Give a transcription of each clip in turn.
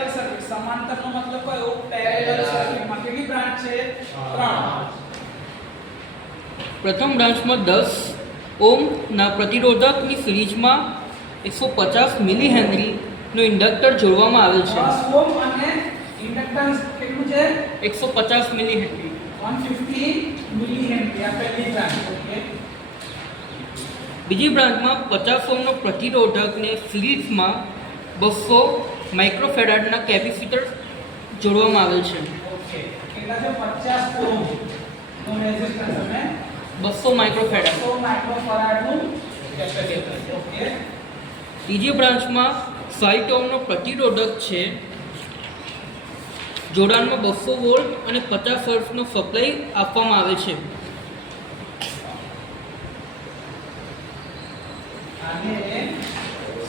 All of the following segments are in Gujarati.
समांतर નો મતલબ કયો પેરેલલ સર્કિટમાં કેટલી બ્રાન્ચ છે 3 પ્રથમ બ્રાન્ચમાં 10 ઓમ ના પ્રતિરોધકની સિરીઝમાં 150 મિલી હેનરી નો ઇન્ડક્ટર જોડવામાં આવેલ છે 10 ઓમ અને ઇન્ડક્ટન્સ કેટલું છે 150 મિલી હેનરી 150 મિલી હેનરી આ પહેલી બ્રાન્ચ ઓકે બીજી બ્રાન્ચમાં 50 ઓમનો પ્રતિરોધકને સિરીઝમાં 200 માઇક્રોફેરાડના કેપેસિટર જોડવામાં આવેલ છે ઓકે કેટલા છે 50 ઓમ નો રેઝિસ્ટન્સ અને 200 માઇક્રોફેરાડ 100 માઇક્રોફેરાડ નું કેપેસિટર ઓકે ત્રીજી બ્રાન્ચમાં 60 ઓમનો પ્રતિરોધક છે જોડાણમાં 200 વોલ્ટ અને 50 હર્ટ્ઝનો સપ્લાય આપવામાં આવે છે આને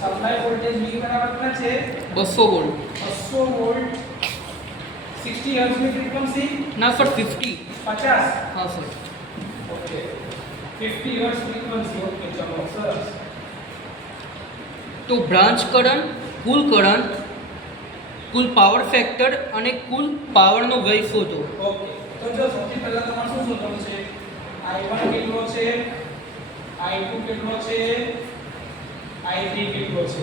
સપ્લાય વોલ્ટેજ V બરાબર કેટલા છે 200 વોલ્ટ 200 વોલ્ટ 60 હર્ટ્ઝ ની ફ્રીક્વન્સી ના સર 50 50 હા sir okay 50 hertz frequency okay ચલો સરસ તો બ્રાન્ચ કરંટ કુલ પાવર ફેક્ટર અને કુલ પાવરનો વ્યય શોધો ઓકે તો જો સૌથી પહેલા તમારે શું શોધવાનું છે I1 કેટલો છે I2 કેટલો છે I3 કેટલો છે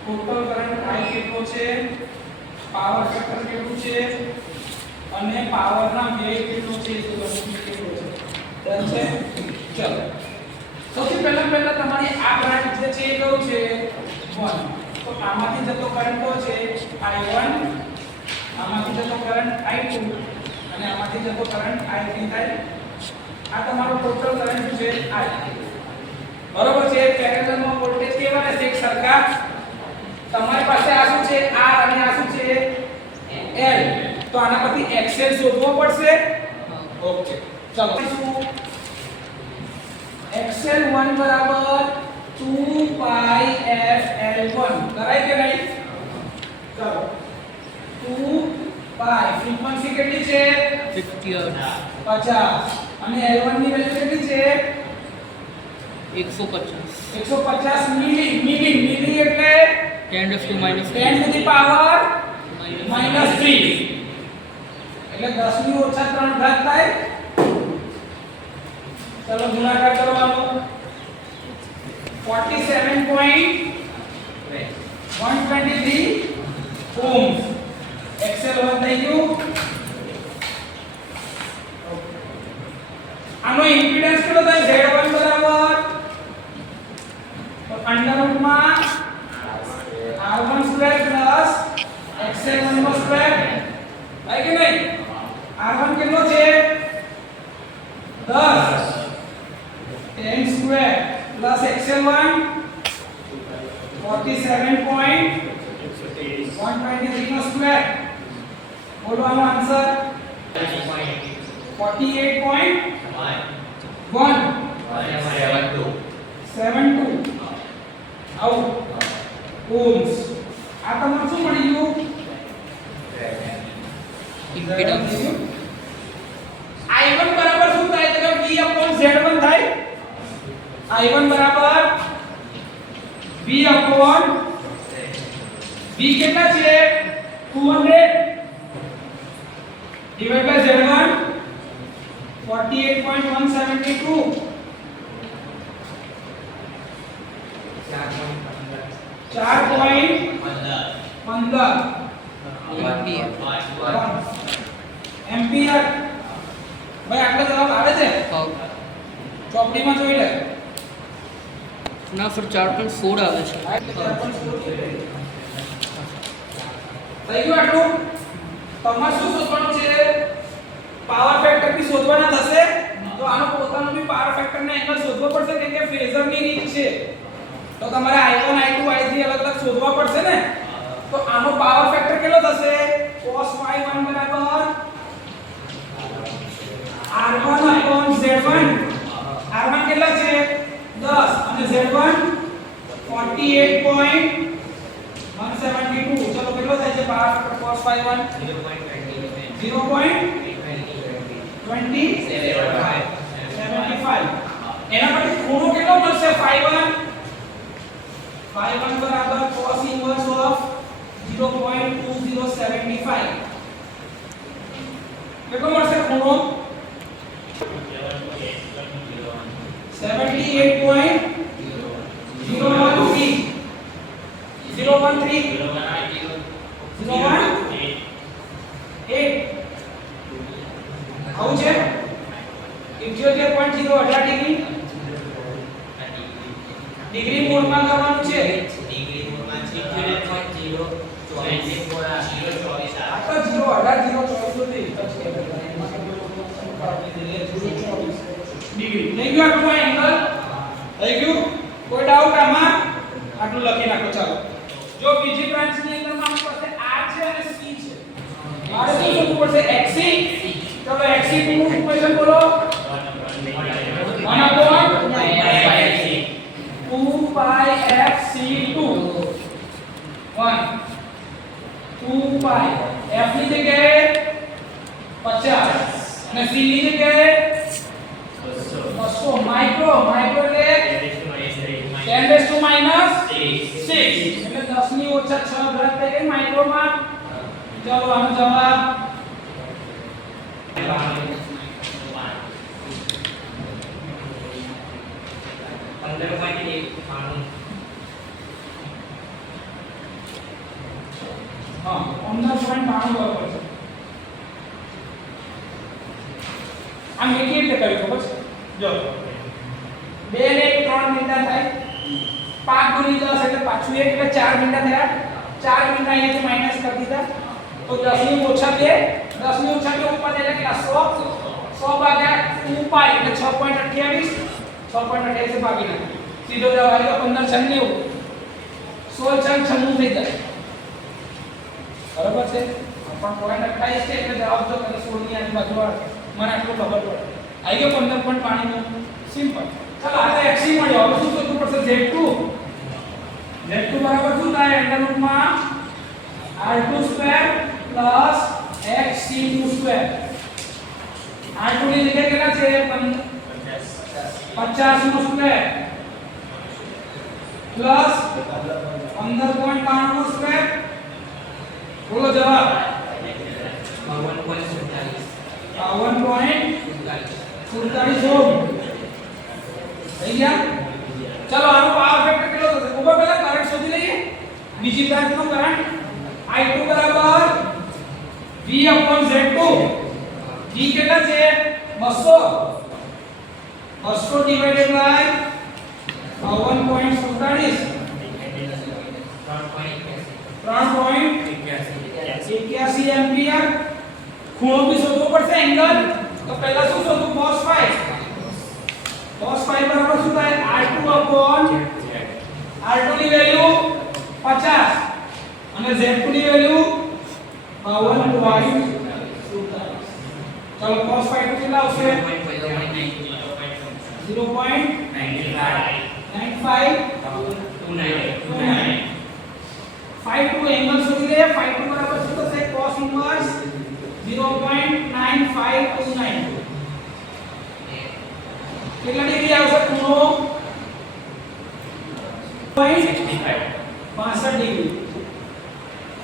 ટોટલ કરંટ I કેટલો છે પાવર ફેક્ટર કેટલું છે અને પાવરના વ્યય કેટલો છે એ શોધવાનું કેટલો છે ડન છે ચલો સૌથી પહેલા તમારી આ બ્રાન્ચ જે છે એ કયું છે 1 તો આમાંથી જતો કરંટ કયો છે I1 આમાંથી જતો કરંટ I2 અને આમાંથી જતો કરંટ I3 થાય આ તમારો ટોટલ કરંટ છે I બરોબર છે પેરેલલમાં વોલ્ટેજ કેવા રહેશે એક સરખા તમારી પાસે આ શું છે R અને આ શું છે L તો આના પરથી XL શોધવો પડશે ઓકે ચલો XL1 બરાબર 2 pi FL1 કરાય કે નહીં ચલો 2 pi ફ્રીક્વન્સી કેટલી છે 50 હર્ટ્ઝ 50 અને L1 ની વેલ્યુ કેટલી છે 150 મિલી એટલે 10 to minus 10 to the power minus 3 એટલે 10 ની ઓછા 3 ઘાત થાય ચલો ગુણાકાર કરવાનો 47.123 ohms XL1 થઈ ગયું આનો ઇમ્પિડન્સ કેટલો થાય Z1 બરાબર તો અંડર રૂટ માં R1 સ્ક્વેર પ્લસ XL1 નો સ્ક્વેર થાય કે નહીં R1 કેટલો છે 10 10 સ્ક્વેર પ્લસ XL1 47.123 નો સ્ક્વેર બોલો આનો આન્સર 48.172 આઉ ohms આ તમારું શું મળી ગયું ઇમ્પિડન્સ I1 બરાબર શું થાય તો V Z1 થાય I1 બરાબર V કેટલા છે 200 ડિવાઇડ બાય Z1 48.172 એમ્પિયર ભાઈ આટલો જવાબ આવે છે ચોપડીમાં જોઈ લે ના સર 4.16 આવે છે થઈ ગયું આટલું તમારે શું શોધવાનું છે પાવર ફેક્ટર બી શોધવાના થશે તો આનો પોતાનો બી પાવર ફેક્ટર ને એંગલ શોધવો પડશે કેમ કે ફેઝર ની રીત છે તો તમારે I1 I2 I3 અલગ અલગ શોધવા પડશે ને તો આનો પાવર ફેક્ટર કેટલો થશે cos ∅1 બરાબર R1 Z1 R1 કેટલા છે 10 અને Z1 48.172 ચલો કેટલો થાય છે પાવર ફેક્ટર cos ∅1 0.20 75 એના પછી ખૂણો કેટલો મળશે ∅1 ∅1 બરાબર cos ઇન્વર્સ ઓફ 0.75 0.2075 કેટલો મળશે ખૂણો 78.013 આવું છે 78.018 ડિગ્રી મોડમાં કરવાનું છે આ તો 0.18 ડિગ્રી થઈ ગયું આટલું એંગલ થઈ ગયું કોઈ ડાઉટ આમાં આટલું લખી નાખો ચાલો જો બીજી બ્રાન્ચ ની અંદર માં પાસે R છે અને C છે મારે શું શોધવું પડશે XC ચલો XC નું ઇક્વેશન બોલો 2πfc2 1 2π f ની જગ્યાએ 50 અને c ની જગ્યાએ 200 માઇક્રો એટલે 10 6 એટલે 10 ની ઓછા 6 ઘાત થઈ ગઈ માઇક્રોમાં ચલો આનો જવાબ હા 15.92 બરાબર છે આ મેં કેવી રીતે કર્યું ખબર છે જો 2 ને 3 મિનિટ થાય 5 ગુણી 10 એટલે પાછું 1 એટલે 4 મિનિટ થયા 4 મિનિટ અહીંયાથી માઈનસ કરી દીધા તો 10 ની ઓછા 2 10 ની ઓછા 2 ઉપર એટલે કેટલા 100 ભાગ્યા 2π એટલે 6.28 6.28 ભાગી નાખો સીધો જવાબ આવ્યો 15 96 16 96 થઈ જાય બરાબર છે પણ પોઈન્ટ 28 છે એટલે જવાબ તો તમે 16 ની આજુબાજુ મને આટલું ખબર પડે આવી ગયો 15.5 નો સિમ્પલ ચાલો આ તો XC મળ્યો હવે શું શોધવું પડશે Z2 બરાબર શું થાય અંડર રૂટમાં R2² XC2² R2 ની જગ્યાએ કેટલા છે 50 નો સ્ક્વેર પ્લસ 15.92 નો સ્ક્વેર બોલો જવાબ 52.47 ઓમ થઈ ગયા ચલો આનો પાવર ફેક્ટર કેટલો થશે ઉપર પહેલા કરંટ શોધી લઈએ બીજી બ્રાન્ચ નો કરંટ I2 બરાબર V/Z2 V કેટલા છે 200 ડિવાઇડેડ બાય 52.47 3.81 એમ્પિયર ખૂણો भी શોધવો પડશે એંગલ તો પહેલા શું શોધવું cos ∅ બરાબર શું થાય R2 ની વેલ્યુ 50 અને Z2 ની વેલ્યુ 52.47 ચલો cos ∅ કેટલા આવશે 0.9529 ∅2 એંગલ શોધી લે ∅2 બરાબર શું થશે cos ઇન્વર્સ 0.9529 કેટલા ડિગ્રી આવશે ખૂણો 65 ડિગ્રી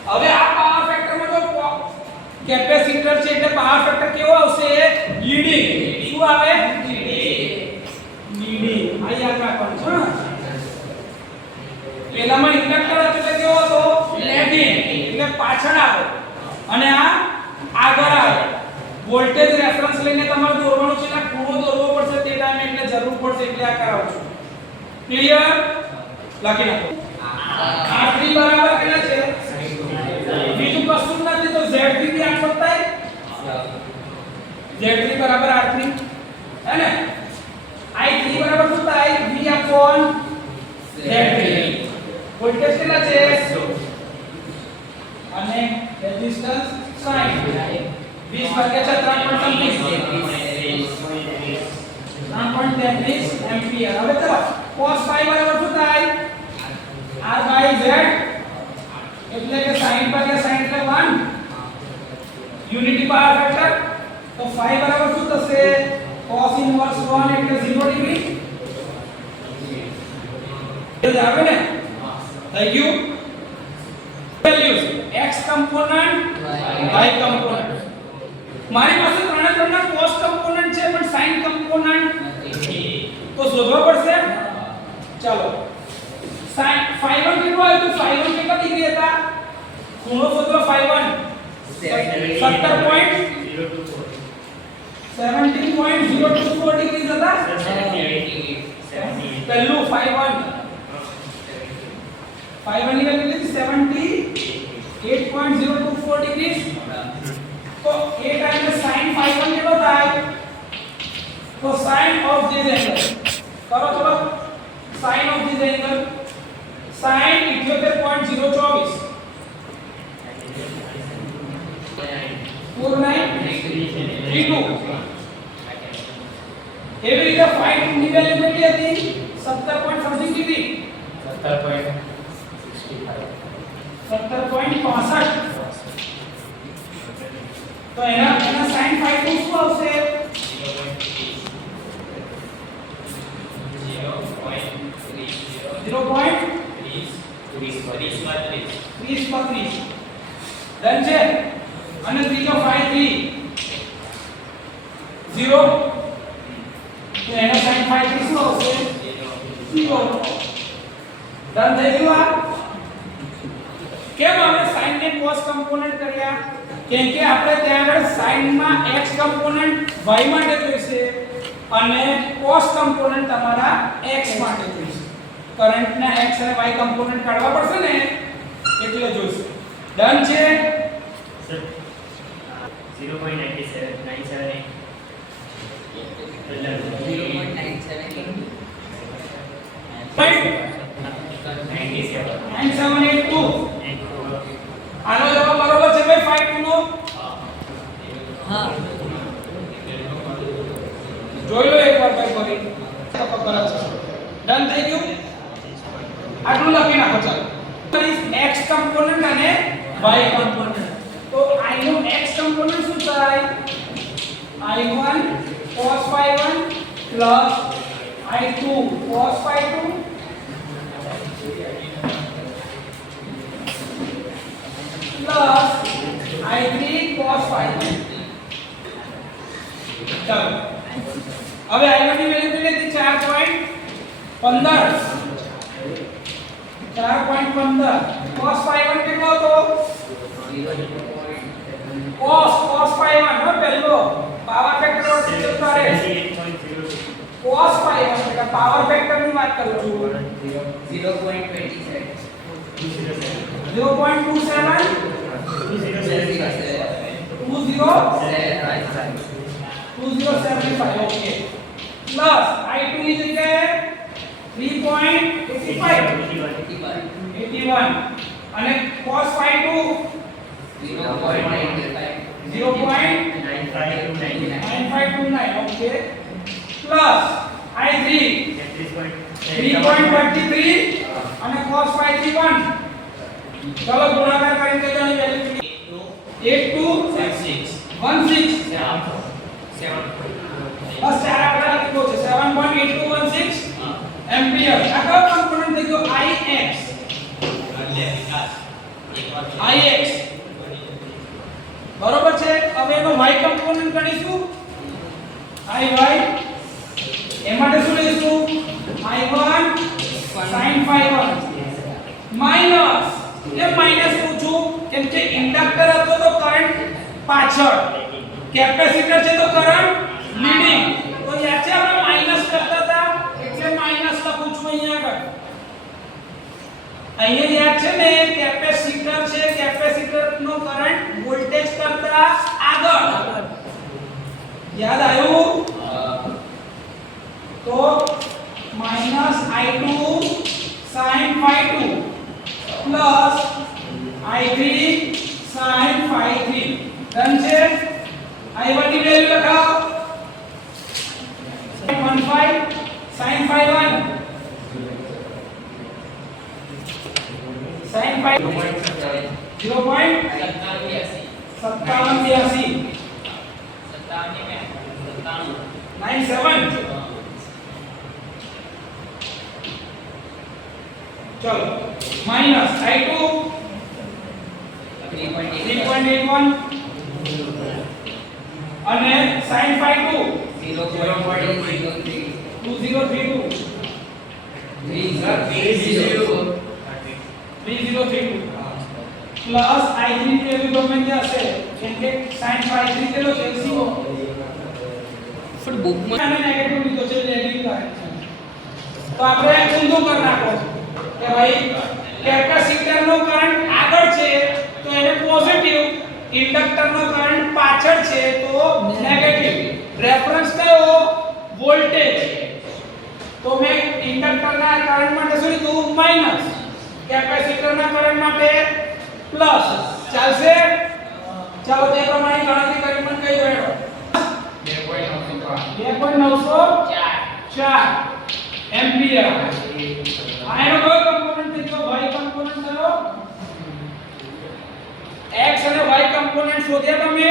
હવે આ પાવર ફેક્ટરમાં જો કેપેસિટર છે એટલે પાવર ફેક્ટર કેવો આવશે લીડિંગ શું આવે લીડિંગ આ યાદ રાખવાનું છે પેલામાં ઇન્ડક્ટર હતો એટલે કેવો હતો લેગિંગ એટલે પાછળ આવે અને આ આગળ આવે વોલ્ટેજ રેફરન્સ લઈને તમારે દોરવાનું છે એટલે ખૂણો દોરવો પડશે તે ટાઈમે એટલે જરૂર પડશે એટલે આ કરાવું છું ક્લિયર લખી નાખો R3 બરાબર કેટલા છે બીજું કશું નથી તો Z3 भी आप सकता है Z3 बराबर R3 है ना I3 बराबर होता है V/Z3 वोल्टेज કેટલા છે અને રેઝિસ્ટન્સ 60 20 ભાગ્યા 3.33 એમ્પિયર હવે ચલો cos ∅ બરાબર શું થાય R/Z એટલે કે 60 ભાગ્યા 60 એટલે 1 યુનિટી પાવર ફેક્ટર તો ∅ બરાબર શું થશે cos ઇન્વર્સ 1 એટલે 0 ડિગ્રી એ જ આવે ને થઈ ગયું વેલ્યુઝ કમ્પોનન્ટ y કમ્પોનન્ટ મારી પાસે ત્રણે ત્રણના cos કમ્પોનન્ટ છે પણ sin કમ્પોનન્ટ તો શોધવા પડશે ચાલો sin phi1 કેટલો આવ્યો તો phi1 કેટલા ડિગ્રી હતા ખૂણો શોધો phi1 17.024 ડિગ્રી હતા પહેલું phi1 ની વેલ્યુ લીધી 78.024 ડિગ્રી તો એ ટાઈમે sin phi1 કેટલો થાય તો sin of this angle કરો ચલો sin of this angle sin 78.024 4932 એવી રીતે phi2 ની વેલ્યુ કેટલી હતી 17 point something ડિગ્રી 17.65 તો એના sin phi2 શું આવશે 0.30 ડન છે અને ત્રીજો phi3 0 તો એનો sin phi3 શું આવશે 0 ડન થઈ ગયું આ કેમ આપણે sin ને cos કમ્પોનન્ટ કર્યા કેમ કે આપણે ત્યાં આગળ sin માં x કમ્પોનન્ટ y માટે જોઈશે અને cos કમ્પોનન્ટ તમારા x માટે જોઈશે કરંટ ના x અને y કમ્પોનન્ટ કાઢવા પડશે ને એટલે જોઈશે ડન છે સર 0.97978 9782 આનો જવાબ બરોબર છે ભાઈ 52 નો હા જોઈ લો એકવાર ભાઈ ફરી બરાબર છે ડન થઈ ગયું આટલું લખી નાખો ચાલો x કમ્પોનન્ટ અને y કમ્પોનન્ટ તો i નો x કમ્પોનન્ટ શું થાય i1 cos phi1 plus i2 cos phi2 plus i3 cos phi1 ચાલો હવે i1 ની વેલ્યુ કેટલી હતી 4.15 cos phi1 કેટલો હતો cos phi1 નો પહેલો પાવર ફેક્ટર જતો રહે cos phi1 એટલે પાવર ફેક્ટર ની વાત કરું છું 0.27 2075 ઓકે પ્લસ i2 ની જગ્યાએ 3.81 અને cos phi2 0.9529 okay plus i3 3.33 અને cos phi3 1 ચલો ગુણાકાર કરીને કહેજો આની વેલ્યુ 8216 બસ ચાર આંકડા લખો છે 7.8216 એમ્પિયર આ કયો કોમ્પોનન્ટ થઈ ગયો ix બરોબર છે હવે એનો y કોમ્પોનન્ટ ગણીશું iy એ માટે શું લઈશું i1 sin phi1 માઈનસ કેમ માઈનસ પૂછું કેમ કે ઇન્ડક્ટર હતો તો કરંટ પાછળ કેપેસિટર છે તો કરંટ લીડિંગ તો યાદ છે આપણે માઈનસ કરતા હતા એટલે માઈનસ લખું છું અહીંયા યાદ છે ને કેપેસિટર છે કેપેસિટર નો કરંટ વોલ્ટેજ કરતા આગળ યાદ આવ્યું તો minus i2 sin phi2 plus i3 sin phi3 done છે i1 ની value લખાઓ 15 sin phi1 sin phi 0.5782 97 ચલો માઈનસ i2 3.81 અને sin phi 2 2032 3032 પ્લસ i3 ની વેલ્યુ ગમે તે હશે જેમ કે sin phi 3 કેટલો છે 0 સર બુકમાં અને નેગેટિવ લીધો છે નેગેટિવ કરંટ તો આપણે ઊંધું કરી નાખો કે ભાઈ કેપેસિટર નો કરંટ આગળ છે તો એને પોઝિટિવ ઇન્ડક્ટર નો કરંટ પાછળ છે તો નેગેટિવ રેફરન્સ કયો વોલ્ટેજ તો મેં ઇન્ડક્ટર ના કરંટ માટે શું લીધું માઈનસ કેપેસિટર ના કરંટ માટે પ્લસ ચાલશે ચાલો તે પ્રમાણે ગણતરી કરી પણ કહી દો 2.904 એમ્પિયર આ એનો કયો કમ્પોનન્ટ થયો y કમ્પોનન્ટ થયો x અને y કમ્પોનન્ટ શોધ્યા તમે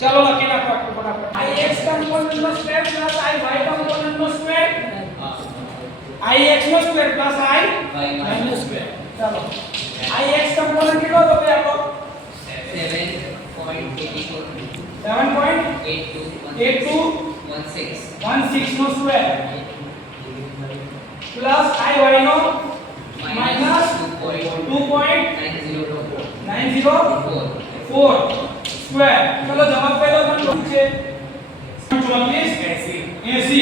ચાલો લખી નાખો ફટાફટ I x કમ્પોનન્ટ નો square plus I y component નો સ્ક્વેર I x નો સ્ક્વેર પ્લસ I y નો સ્ક્વેર ચાલો I x કમ્પોનન્ટ કેટલો હતો બે આપણો 7.8216 નો સ્ક્વેર પ્લસ I y નો માઈનસ 2.904 સ્ક્વેર ચલો જવાબ પહેલો પણ છે 80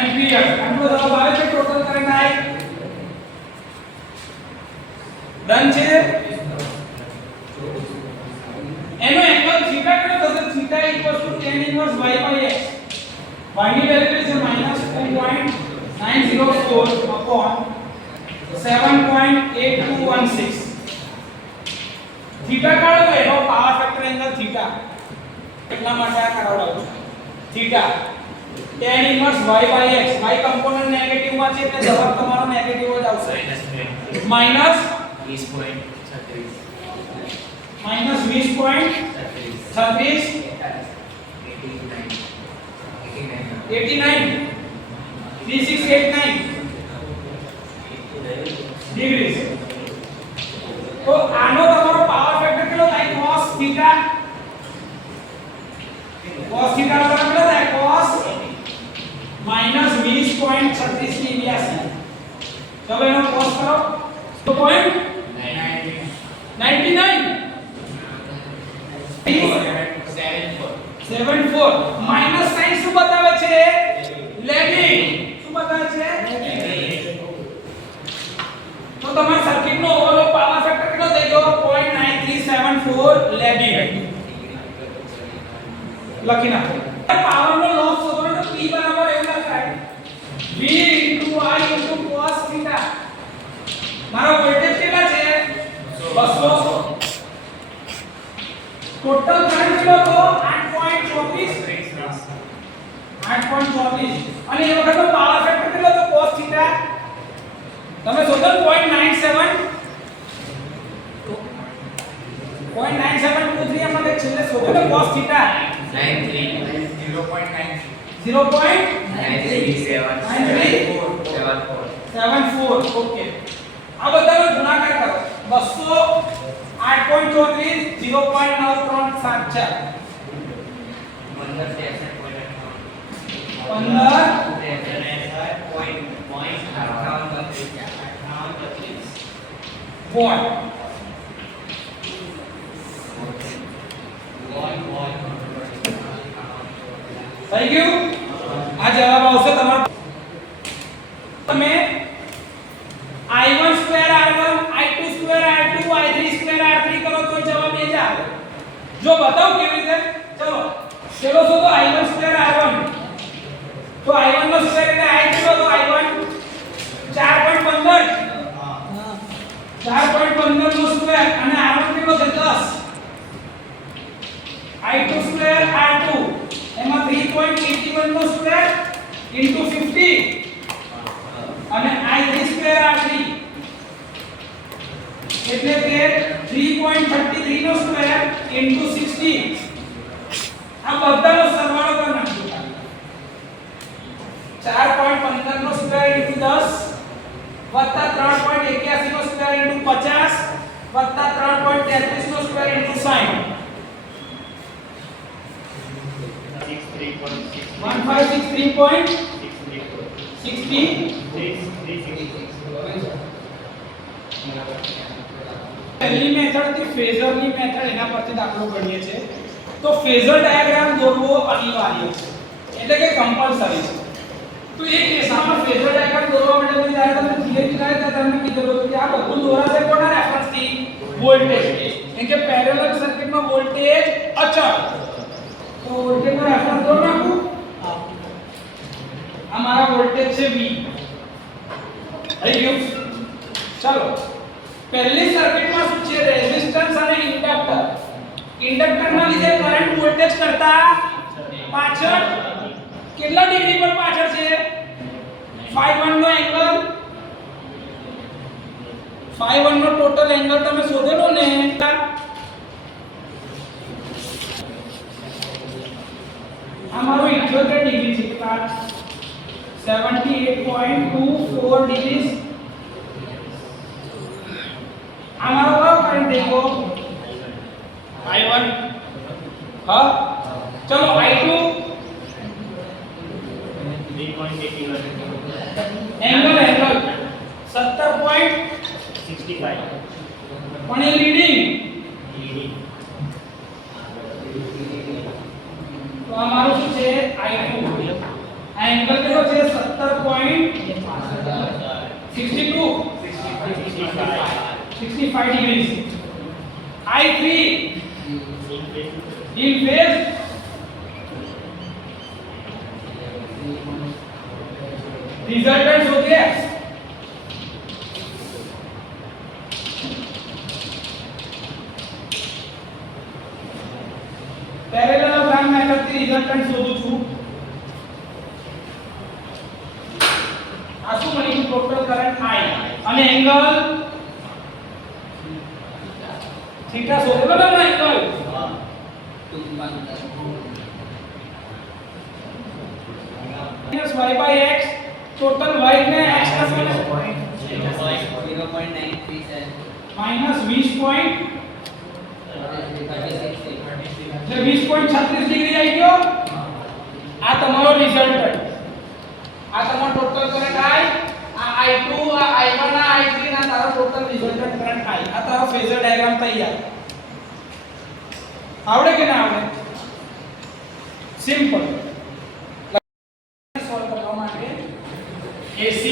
એમ્પિયર આટલો જવાબ આવે છે ટોટલ કરંટ આય ડન છે એનો એંગલ થીટા કેટલો થશે theta tan inverse y x y ની વેલ્યુ છે -2.904 upon 7.8216 થીટા કાઢો તો એનો પાવર ફેક્ટર એંગલ થીટા એટલા માટે આ કરાવડાવું છું theta tan inverse y x y component negative માં છે એટલે જવાબ તમારો નેગેટિવ જ આવશે માઈનસ 3689 ડિગ્રી તો આનો તમારો પાવર ફેક્ટર કેટલો થાય cos થીટા નો કેટલો થાય cos -20.36 ની 82 ચલો એનો cos કરો 2.99 74 માઈનસ સાઇન શું બતાવે છે લેગિંગ શું બતાવે છે તો તમારા સર્કિટ નો ઓવરઓલ પાવર ફેક્ટર કેટલો થઈ ગયો 0.9374 લેગિંગ લખી નાખો પાવર નો લોસ શોધવાનો તો P બરાબર એવું લખાય V * I * cos θ મારો વોલ્ટેજ કેટલા છે 200 ટોટલ કરંટ કેટલો હતો 8.24 અને એ વખતનો પાવર ફેક્ટર કેટલો હતો cos θ તમે શોધો 0.9723 આપણે છેલ્લે શોધો ને cos θ 0.9374 ઓકે આ બધાનો ગુણાકાર કરો 200 8.34 0.934 વોટ થઈ ગયું આ જવાબ આવશે તમારો તમે I1 square R1 I2 square R2 I3 square R3 કરો તો જવાબ એ જ આવે જો બતાવ કેવી રીતે ચલો ચલો શોધો I1 સ્ક્વેર R1 તો I1 નો સ્ક્વેર એટલે I કેટલો તો I1 4.15 નો સ્ક્વેર અને R1 કેટલો છે 10 I2 સ્ક્વેર R2 એમાં 3.81 નો સ્ક્વેર into 50 અને I3 સ્ક્વેર R3 એટલે કે 3.33 નો સ્ક્વેર into 60 આ બધાનો સરવાળો કરી નાખો 4.15 નો સ્ક્વેર into 10 વત્તા 3.81 નો સ્ક્વેર into 50 વત્તા 3.33 નો સ્ક્વેર ઇન્ટુ sin 1563.60 પહેલી મેથડ થી ફેઝરની મેથડ એના પરથી દાખલો ગણીએ છે તો ફેઝર ડાયાગ્રામ દોરવો અનિવાર્ય છે એટલે કે કમ્પલસરી છે તો એ કેસમાં ફેઝર ડાયાગ્રામ દોરવા માટે તમે જ્યારે તમે ધીરે ધીરે તમને કીધું હતું કે આ બધું દોરાશે કોના રેફરન્સ થી વોલ્ટેજ કેમ કે પેરેલલ સર્કિટમાં વોલ્ટેજ અચળ તો વોલ્ટેજ નો રેફરન્સ દોર નાખું આ મારા વોલ્ટેજ છે V થઈ ગયું ચાલો પહેલી સર્કિટમાં શું છે રેઝિસ્ટન્સ અને ઇન્ડક્ટર ઇન્ડક્ટરના લીધે કરંટ વોલ્ટેજ કરતા પાછળ કેટલા ડિગ્રી પર પાછળ છે phi1 નો એંગલ phi1 નો ટોટલ એંગલ તમે શોધેલો ને આ મારો 78 ડિગ્રી છે કેટલા 78.24 ડિગ્રી हमारा वर्क करंट देखो I1 हाँ चलो I2 एंगल 70.65 પણ એ લીડિંગ તો અમારું શું છે I2 આ એંગલ કેટલો છે 65 degrees I3 in phase resultant हो गया पैरेललोग्राम मेथड થી resultant શોધું છું આ શું મળી ટોટલ કરંટ I અને એંગલ थीटा शोधो ना angle minus y by x total y ने x का सम 0.937 माइनस 20.36 डिग्री आई गयो आ તમારો રિઝલ્ટન્ટ આ તમારો ટોટલ કરંટ I આ I2 આ I1 આ I3 ના તારો ટોટલ રિઝલ્ટન્ટ કરંટ I આ તારો ફેઝર ડાયાગ્રામ તૈયાર આવડે કે ના આવડે સિમ્પલ સોલ્વ કરવા માટે AC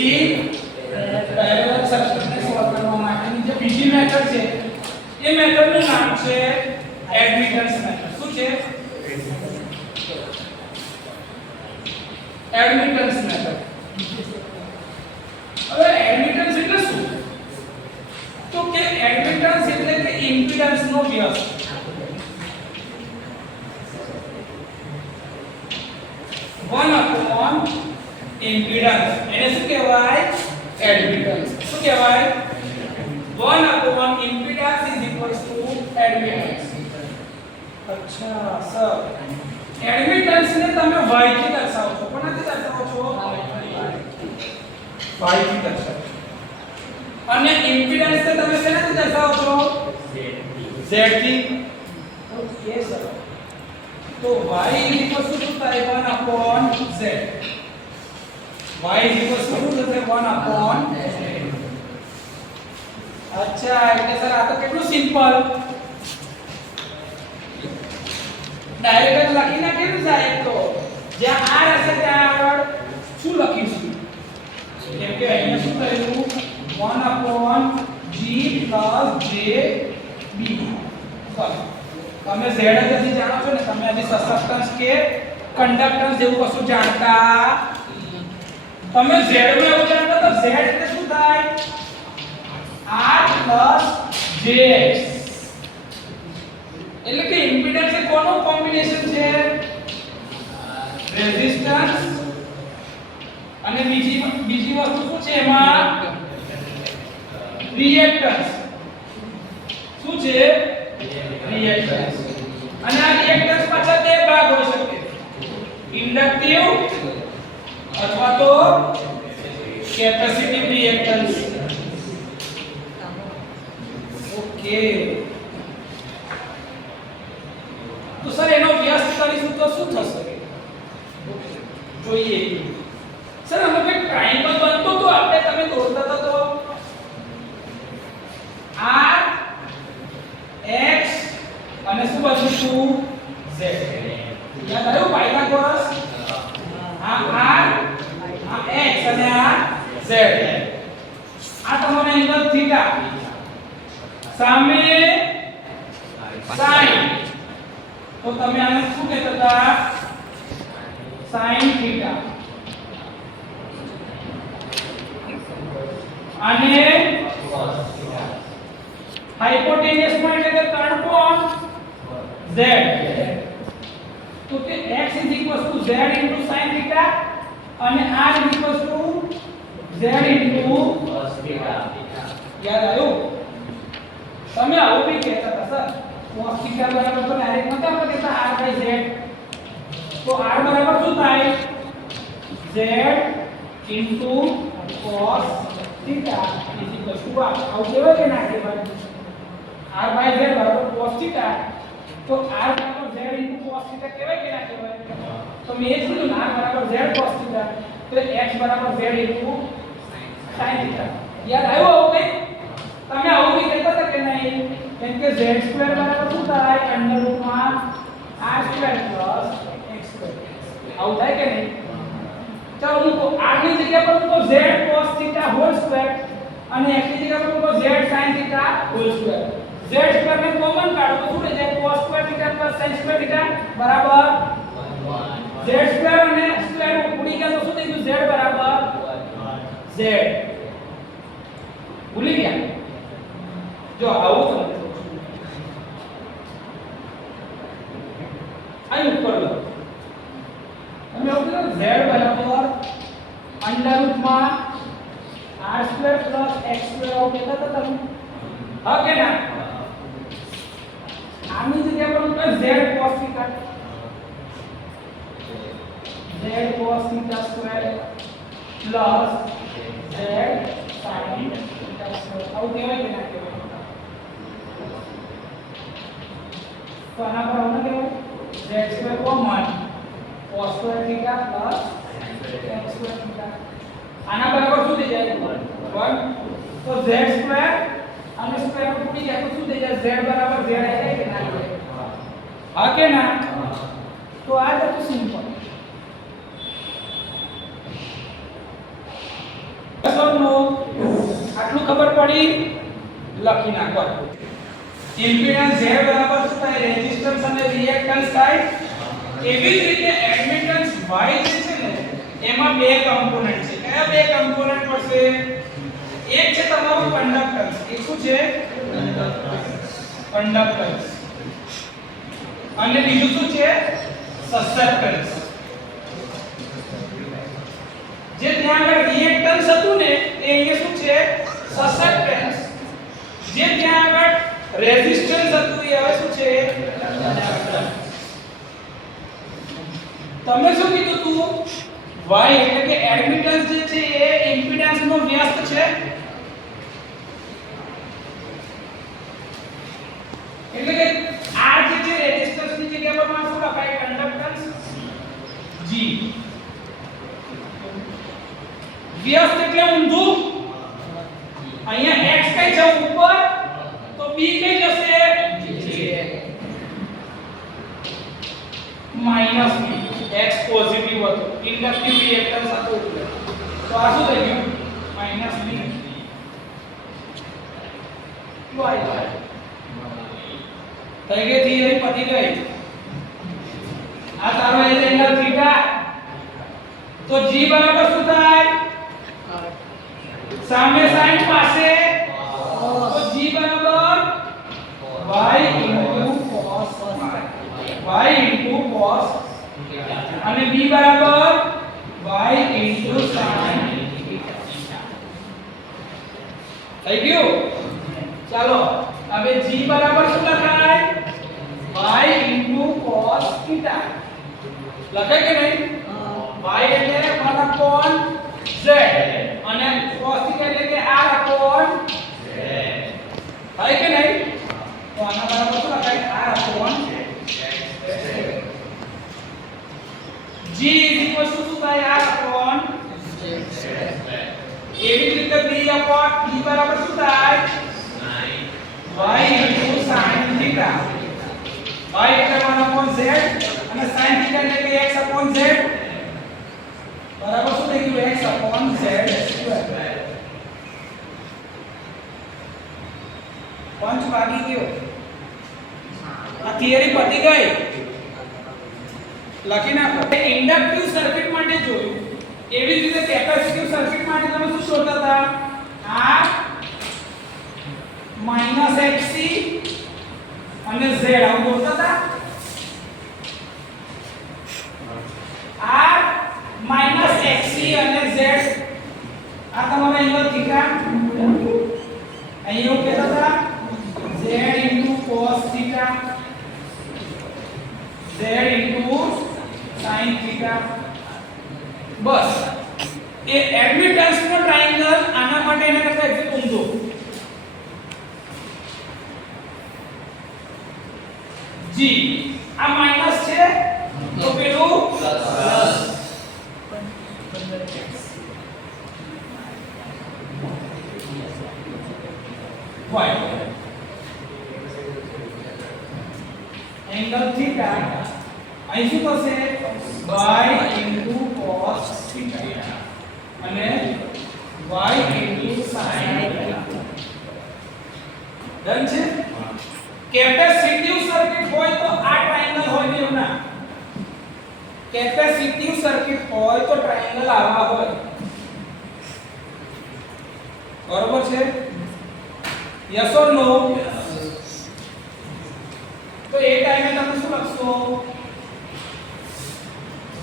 પેરેલલ સર્કિટને સોલ્વ કરવા માટેની જે બીજી મેથડ છે એ મેથડનું નામ છે એડમિટન્સ મેથડ શું છે એડમિટન્સ મેથડ હવે એડમિટન્સ એટલે શું તો કે એડમિટન્સ એટલે કે ઇમ્પિડન્સ નો વ્યસ્ત वन अपॉन इम्पीडेंस એને શું કહેવાય એડમિટન્સ શું કહેવાય 1 upon impedance is equals to admittance अच्छा સર એડમિટન્સ ને તમે y થી દર્શાવો છો કોનાથી દર્શાવો છો y થી દર્શાવો અને ઇમ્પીડન્સ ને તમે શેનાથી દર્શાવો છો z થી ઓકે સર तो y is equal to 1 upon z y is equal to 1 upon z अच्छा એટલે સર આ તો કેટલું સિમ્પલ ડાયરેક્ટ લખી નાખેલું સાહેબ તો જ્યાં r હશે ત્યાં આગળ શું લખીશું કેમ કે અહીંયા શું કરેલું 1 upon g plus j b બસ તમે z હજી જાણો છો ને તમે હજી સસેપ્ટન્સ કે કન્ડક્ટન્સ જેવું કશું જાણતા તમે z માં એવું જાણતા તો z એટલે શું થાય r jx એટલે કે ઇમ્પિડન્સ એ કોનું કોમ્બિનેશન છે રેઝિસ્ટન્સ અને બીજી વસ્તુ શું છે એમાં રિએક્ટન્સ શું છે રિએક્ટન્સ અને આ રિએક્ટન્સ પાછળ બે ભાગ હોઈ શકે ઇન્ડક્ટિવ અથવા તો કેપેસિટિવ રિએક્ટન્સ ઓકે કે તો સર એનો વ્યસ્ત કરીશું તો શું થશે જોઈએ સર અમે કોઈ ટ્રાયેંગલ બનતો તો આપણે તમે દોરતા હતા તો r x અને શું બનતું z યાદ આવ્યું પાયથાગોરસ આ r આ x અને આ z આ તમારો એંગલ થીટા સામે sin તો તમે આને શું કહેતા હતા sin થીટા અને હાઇપોટેન્યુસ માં એટલે કે ત્રિકોણ z તો કે x z sin theta અને r z cos theta યાદ આવ્યું તમે આવું બી કહેતા હતા સર cos theta બરાબર તો ડાયરેક્ટ નતા આપણે કહેતા r by z તો r બરાબર શું થાય z cos theta આવું કહેવાય કે ના કહેવાય r by z બરાબર cos theta તો r બરાબર z cos theta કહેવાય કે ના કહેવાય તો મેં એ જ કીધું r બરાબર z cos theta તો x બરાબર z sin theta યાદ આવ્યું આવું કઈ તમે આવું બી કહેતા હતા કે નહીં કેમ કે z2 બરાબર શું થાય √r2 + x2 આવું થાય કે નહીં ચાલો મૂકો r ની જગ્યા પર મૂકો z cos theta whole square અને x ની જગ્યા પર મૂકો z sin theta whole square z2 ને કોમન કાઢો તો શું રહે જાય cos square theta + sin square theta બરાબર z2 અને સ્ક્વેર ઉડી ગયા તો શું થઈ ગયું z બરાબર z ભૂલી ગયા જો આવું તમને અહીં ઉપર લો તમે આવું કરો z બરાબર √r2 + x2 આવું કહેતા હતા તમે હા કે ના આની જગ્યા પર મૂકો z cos theta z cos theta square plus z sin theta square આવું કહેવાય કે ના કહેવાય તો આના પર આવું કહેવાય z square common cos square theta plus x square theta આના બરાબર શું થઈ જાય 1 તો z square અને સ્ક્વેર રૂટ ઉડી જાય તો શું થઈ જાય z બરાબર z આવી જાય કે ના આવે હા કે ના તો આ તો સિમ્પલ સમનો આટલું ખબર પડી લખી નાખો ઇમ્પિડન્સ z બરાબર શું થાય રેઝિસ્ટન્સ અને રિએક્ટન્સ થાય એવી જ રીતે એડમિટન્સ y જે છે ને એમાં બે કમ્પોનન્ટ છે કયા બે કમ્પોનન્ટ પડશે એક છે તમારું કંડક્ટન્સ એક શું છે કંડક્ટન્સ અને બીજું શું છે સસેપ્ટન્સ જે ત્યાં આગળ રિએક્ટન્સ હતું ને એ અહીંયા શું છે સસેપ્ટન્સ જે ત્યાં આગળ રેઝિસ્ટન્સ હતું એ હવે શું છે તમે શું કીધું તું y એટલે કે એડમિટન્સ જે છે એ ઇમ્પિડન્સ નો વ્યસ્ત છે એટલે કે r જે છે રેઝિસ્ટન્સ ની જગ્યા પર શું લખાય કંડક્ટન્સ g વ્યસ્ત એટલે ઊંધું અહીંયા x કઈ છે ઉપર તો b કઈ જશે માઈનસ b x પોઝિટિવ હતો ઇન્ડક્ટિવ રિએક્ટન્સ હતો એટલે તો આ શું થઈ ગયું માઈનસ b y થઈ ગઈ થિયરી પતી ગઈ આ તારો એંગલ થીટા તો g બરાબર શું થાય સામે sin પાસે તો g બરાબર y cos અને b બરાબર y sin થઈ ગયું ચાલો હવે g બરાબર શું લખાય y cos theta લખાય કે નહીં y એટલે 1/z અને cos theta એટલે કે r/z થાય કે નહીં થાય r upon એવી જ રીતે b બરાબર શું થાય y into sin theta y એટલે 1 upon z અને sin theta એટલે કે x upon z બરાબર શું થઈ ગયું x upon z સ્ક્વેર પંચ ભાગી ગયો આ થિયરી પતી ગઈ લખી નાખો ઇન્ડક્ટિવ સર્કિટ માટે જોયું એવી જ રીતે કેપેસિટિવ સર્કિટ માટે તમે શું શોધતા હતા R માઈનસ XC અને Z આવું બોલતા હતા R માઈનસ XC અને Z આ તમારો એંગલ થીટા અહીં એવું કહેતા હતા Z into cos theta Z into sin theta બસ એ એડમિટન્સ નો ટ્રાયેંગલ આના માટે એના કરતા એક્ઝેક્ટ ઊંધો G આ માઈનસ છે તો પેલું પ્લસ હોય એંગલ થીટા અહીં શું થશે y into cos theta અને y into sin theta done છે કેપેસિટિવ સર્કિટ હોય તો આ ટ્રાયેંગલ હોય ને એવું ના કેપેસિટિવ સર્કિટ હોય તો ટ્રાયેંગલ આવા હોય બરોબર છે યસ ઓર નો તો એ ટાઈમે તમે શું લખશો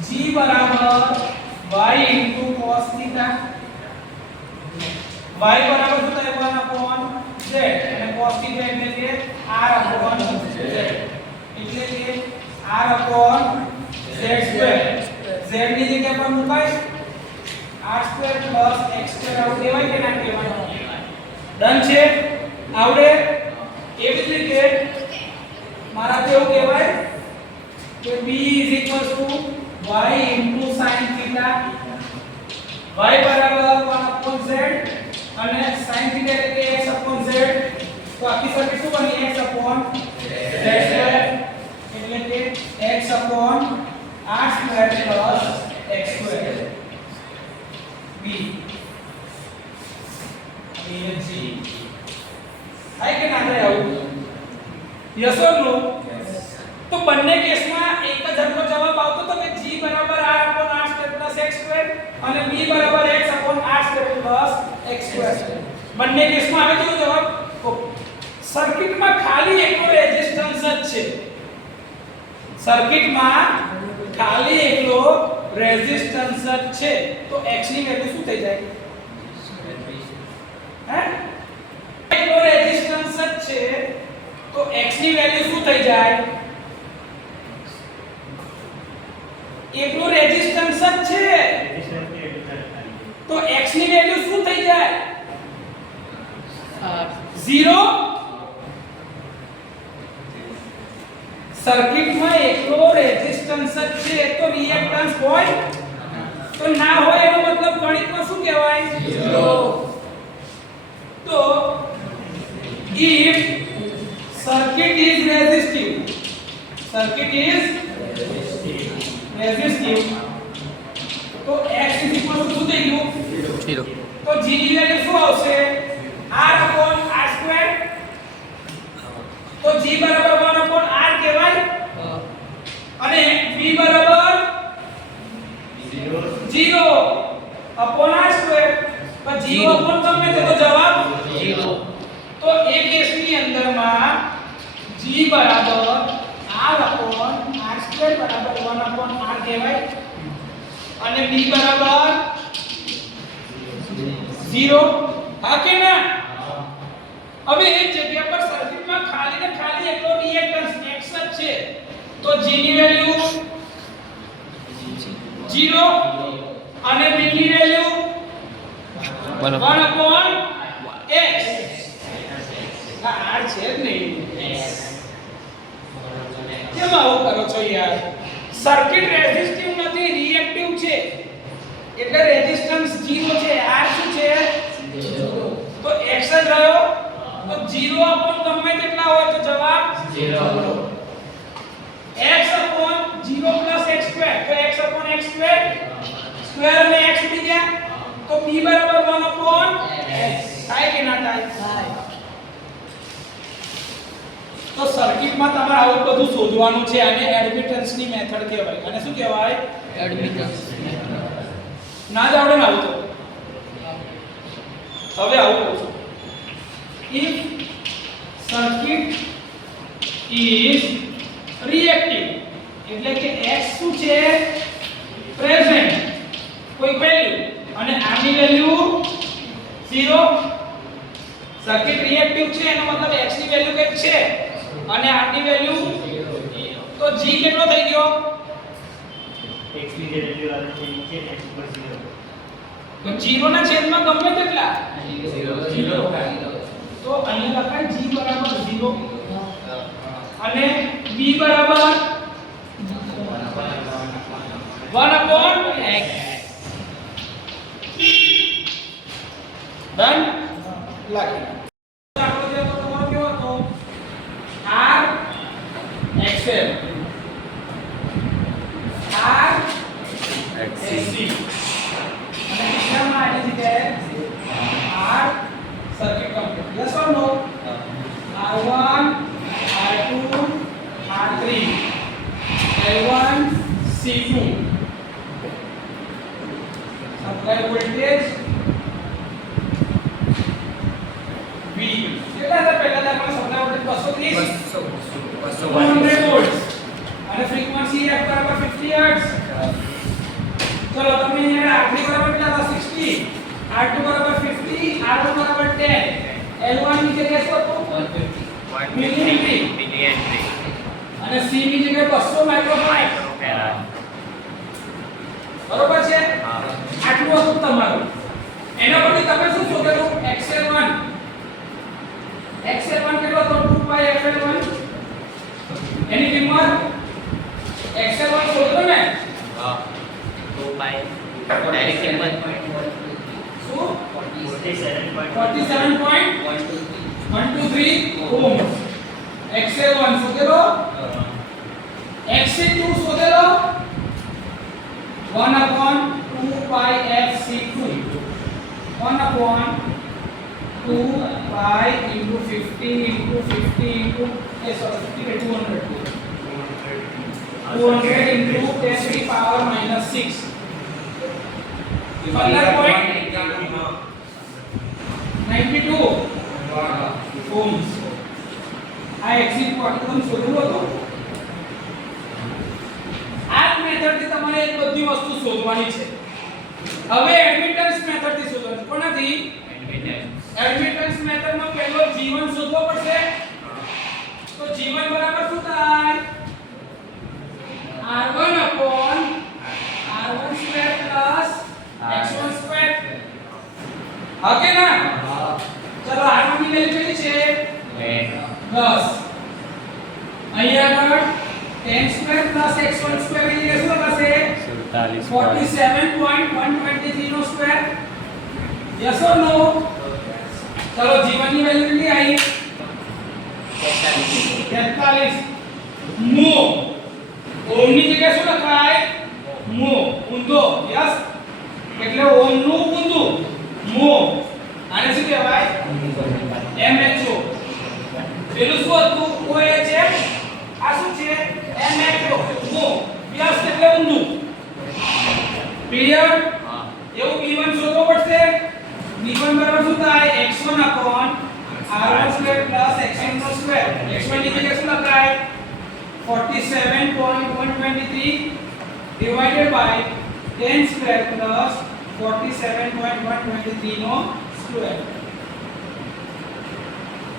g બરાબર y into cos theta y બરાબર શું થાય 1 upon z અને cos theta એટલે કે r upon z એટલે કે r upon z square z ની જગ્યા પર મુકાય r square plus x square આવું કહેવાય કે ના કહેવાય ડન છે આવડે એવી જ રીતે મારા કેવું કહેવાય કે b y into sin theta y બરાબર 1 upon z અને sin theta એટલે કે x upon z તો આખી સર્કિટ શું બની x upon z square એટલે કે x upon r square plus x square b એ g આઈ કે ના થાય આવું યસ ઓર નો તો બંને કેસમાં એક જ હરખો જવાબ આવતો તો કે g બરાબર r upon r square plus x square અને b બરાબર x upon r square plus x square બંને કેસમાં આવે તો જવાબ સર્કિટમાં ખાલી એકલો રેઝિસ્ટન્સ જ છે સર્કિટમાં ખાલી એકલો રેઝિસ્ટન્સ જ છે તો x ની વેલ્યુ શું થઈ જાય હે એકલો રેઝિસ્ટન્સ જ છે તો x ની વેલ્યુ શું થઈ જાય એકલો રેઝિસ્ટન્સ જ છે તો x ની વેલ્યુ શું થઈ જાય 0 સર્કિટમાં એકલો રેઝિસ્ટન્સ જ છે તો રિએક્ટન્સ હોય તો ના હોય એનો મતલબ ગણિતમાં શું કહેવાય 0 તો if circuit is resistive તો x શું થઈ ગયું 0 તો g ની વેલ્યુ શું આવશે r upon r square તો g બરાબર 1 upon r કહેવાય અને b બરાબર 0 upon r square તો 0 upon તમે તો જવાબ 0 તો એ કેસની અંદરમાં g બરાબર r upon r square બરાબર 1 upon r કહેવાય અને b બરાબર 0 હા કે ના હવે એક જગ્યા પર સર્કિટમાં ખાલી ને ખાલી એકલો રિએક્ટન્સ x જ છે તો g ની વેલ્યુ 0 અને b ની વેલ્યુ 1 upon x આ r છે જ નહીં કેમ આવું કરો છો યાર સર્કિટ રેઝિસ્ટિવ નથી રિએક્ટિવ છે એટલે રેઝિસ્ટન્સ 0 છે, R શું છે? 0. તો x જ રહ્યો. તો 0 upon ગમે તેટલા હોય તો જવાબ 0. x upon 0 plus x square, તો x upon x square, square અને x ઉડી ગયા, તો b બરાબર 1 upon x. થાય કે ના થાય? તો સર્કિટમાં તમારે આવું બધું શોધવાનું છે. આને એડમિટન્સની મેથડ કહેવાય. અને શું કહેવાય? એડમિટન્સ. ના જ આવડે ને આવું તો. હવે આવું કહું છું. If circuit is reactive, એટલે કે x શું છે? પ્રેઝન્ટ, કોઈ વેલ્યુ, અને આની વેલ્યુ 0. સર્કિટ રિએક્ટિવ છે એનો મતલબ x ની વેલ્યુ કંઈક છે અને r ની વેલ્યુ 0. તો g કેટલો થઈ ગયો? x ની જે વેલ્યુ આવે છે નીચે x ઉપર 0. તો 0 ના છેદમાં ગમે તેટલા 0. તો અહીંયા લખાય g બરાબર 0 અને b બરાબર 1 upon x. ડન. લખી દાખલો છે તો તમારો કેવો હતો? r xl r xc અને બીજામાં આની જગ્યાએ r circuit complete. Yes or no? r1 r2 r3 l1 c2 supply voltage V. કેટલા હતા પહેલા દાખલા? સપ્લાય વોલ્ટેજ 230 વોલ્ટ અને ફ્રીક્વન્સી f બરાબર 50 હર્ટ્ઝ. ચલો તમે અહીંયા R3 બરાબર કેટલા હતા? 60, R2 બરાબર 50, R1 બરાબર 10, L1 ની જગ્યાએ શું હતું? 150 મિલીહેનરી અને C ની જગ્યાએ 200 માઇક્રોફેરાડ. બરોબર છે? આટલું હતું તમારું. એના પરથી તમે શું શોધેલું? XL1 કેટલો હતો? 2πfL1. એની કિંમત XL1 શોધો ને? હા 2 ડાયરેક્ટ કિંમત શું? 47.123 ohm. XL1 શોધેલો. XC2 શોધેલો 1 upon 2πfC2 1 upon 2 pi into 50 into 50 into 200 into 10 to the power minus 6 15.92 ohms. આ એક્સિટ ક્વોન્ટમ શોધવું હતો. આ મેથડ થી તમારે એક બધી વસ્તુ શોધવાની છે. હવે એડમિટન્સ મેથડ થી શોધવાનું. કોનાથી? એડમિટન્સ મેથડ માં પહેલો g1 શોધવો પડશે. તો g1 બરાબર શું થાય? r1 upon r1 square plus x1 square. હા કે ના? ચલો r1 ની વેલ્યુ કેટલી છે? 10. અહીંયા આગળ 10 square plus x1 square ની જગ્યાએ શું થશે? 47.123 નો સ્ક્વેર. યસ ઓર નો? ચલો g1 ની વેલ્યુ કેટલી આવી? 43 mho. ઓહમ ની જગ્યાએ શું લખાય? mho. ઊંધો. યસ. એટલે ઓહમ નું ઊંધું mho. આને શું કહેવાય? mho. પેલું શું હતું? ઓએચ. આ શું છે? mho. mho. યસ એટલે ઊંધું. ક્લિયર? એવું b1 શોધવો પડશે. b1 બરાબર શું થાય? x1 upon r1 square plus x1 square. x1 ની જગ્યાએ શું લખાય? 47.123 divided by 10 square plus 47.123 no square.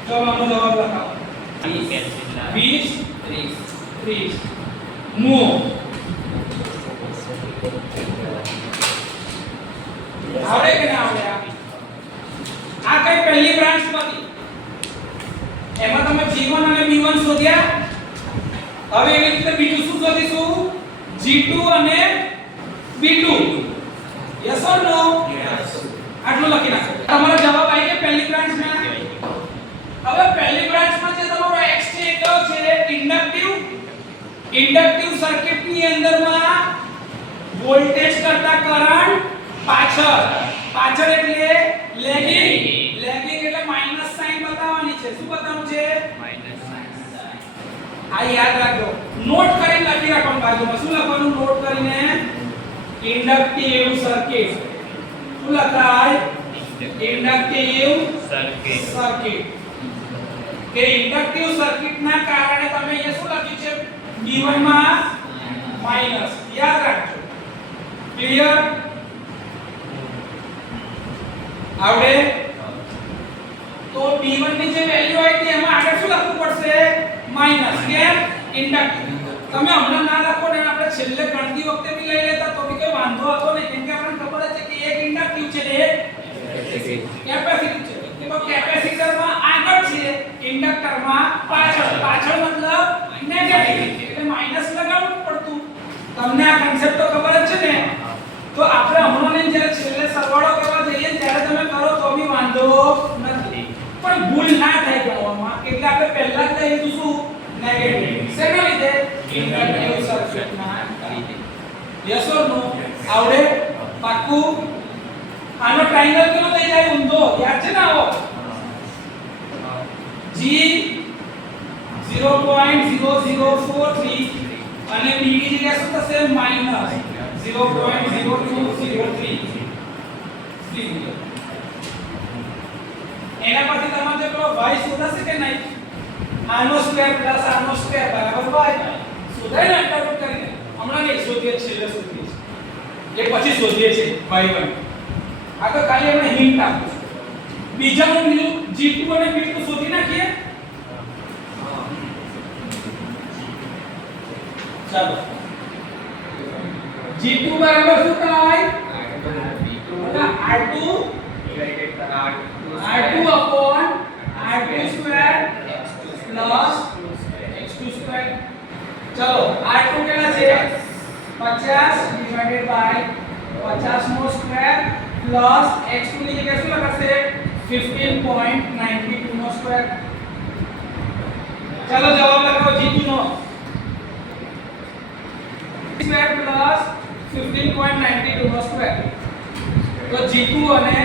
ચલો આનો જવાબ લખાવો. 20 30 mho. આવડે કે ના આવડે? આ કઈ પહેલી બ્રાન્ચ માંથી એમાં તમે g1 અને b1 શોધ્યા. હવે એવી રીતે બીજું શું શોધીશું? g2 અને b2. યસ ઓર નો? આટલું લખી નાખો. તમારો જવાબ આવી ગયો પહેલી બ્રાન્ચમાં. હવે પહેલી બ્રાન્ચમાં જે તમારો x છે એ કયો છે? ઇન્ડક્ટિવ સર્કિટની અંદરમાં વોલ્ટેજ કરતા કરંટ પાછળ એટલે લેગિંગ એટલે માઈનસ સાઈન બતાવવાની છે. શું બતાવવાનું છે? આ યાદ રાખજો. નોટ કરીને લખી રાખવાનું બાજુમાં. શું લખવાનું નોટ કરીને? Inductive circuit. શું લખાય? Inductive circuit. કે ઇન્ડક્ટિવ સર્કિટના કારણે તમે અહીંયા શું લખ્યું છે? B1 માં માઈનસ. યાદ રાખજો. ક્લિયર? આવડે? તો B1 ની જે વેલ્યુ આવી હતી એમાં આગળ શું લખવું પડશે? માઈનસ. કેમ? ઇન્ડક્ટિવ. તમે હમણાં ના લખો ને આપણે છેલ્લે ગણતી વખતે બી લઈ લેતા તો બી કોઈ વાંધો હતો નહીં, કેમ કે આપણને ખબર છે કે એક ઇન્ડક્ટિવ છે ને એક કેપેસિટર છે. તો કેપેસિટરમાં આગળ છે, ઇન્ડક્ટરમાં પાછળ મતલબ નેગેટિવ, એટલે માઈનસ લગાવવું પડતું. તમને આ કન્સેપ્ટ તો ખબર જ છે ને? તો આપણે હમણાં ને જ્યારે છેલ્લે સરવાળો કરવા જઈએ ત્યારે તમે કરો તો બી વાંધો નથી, પણ ભૂલ ના થાય ગણવામાં. એટલે આપણે પહેલા જ લઈ લીધું શું? નેગેટિવ. શેના લીધે? ઇન્ડક્ટિવ સર્કિટના લીધે. યસ ઓર નો? આવડે? પાક્કું? આનો ટ્રાયેંગલ કેવો થઈ જાય? ઊંધો. યાદ છે ને? આવો G 0.0043 અને B ની જગ્યાએ શું થશે? માઈનસ 0.0203. એના પછી તમારે જે પેલો y શોધાશે કે નહીં? આનો સ્ક્વેર પ્લસ આનો સ્ક્વેર બરાબર y. શોધાય ને અંડરરૂટ કરીને? હમણાં નહીં શોધીએ, છેલ્લે શોધીએ છે. એ પછી શોધીએ છે y1. આ તો ખાલી આપણે હિન્ટ આપું છું. બીજાનું બીજું G2 અને B2 શોધી નાખીએ. ચાલો. G2 બરાબર શું થાય? R2 upon R2 square plus X2 square. चलो R2 કેટલા છે? 50 divided by 50 નો સ્ક્વેર પ્લસ X2 ની જગ્યાએ શું લખાશે? 15.92 નો સ્ક્વેર. ચાલો જવાબ લખાવો G2 નો. સ્ક્વેર પ્લસ 15.92 નો સ્ક્વેર. તો G2 અને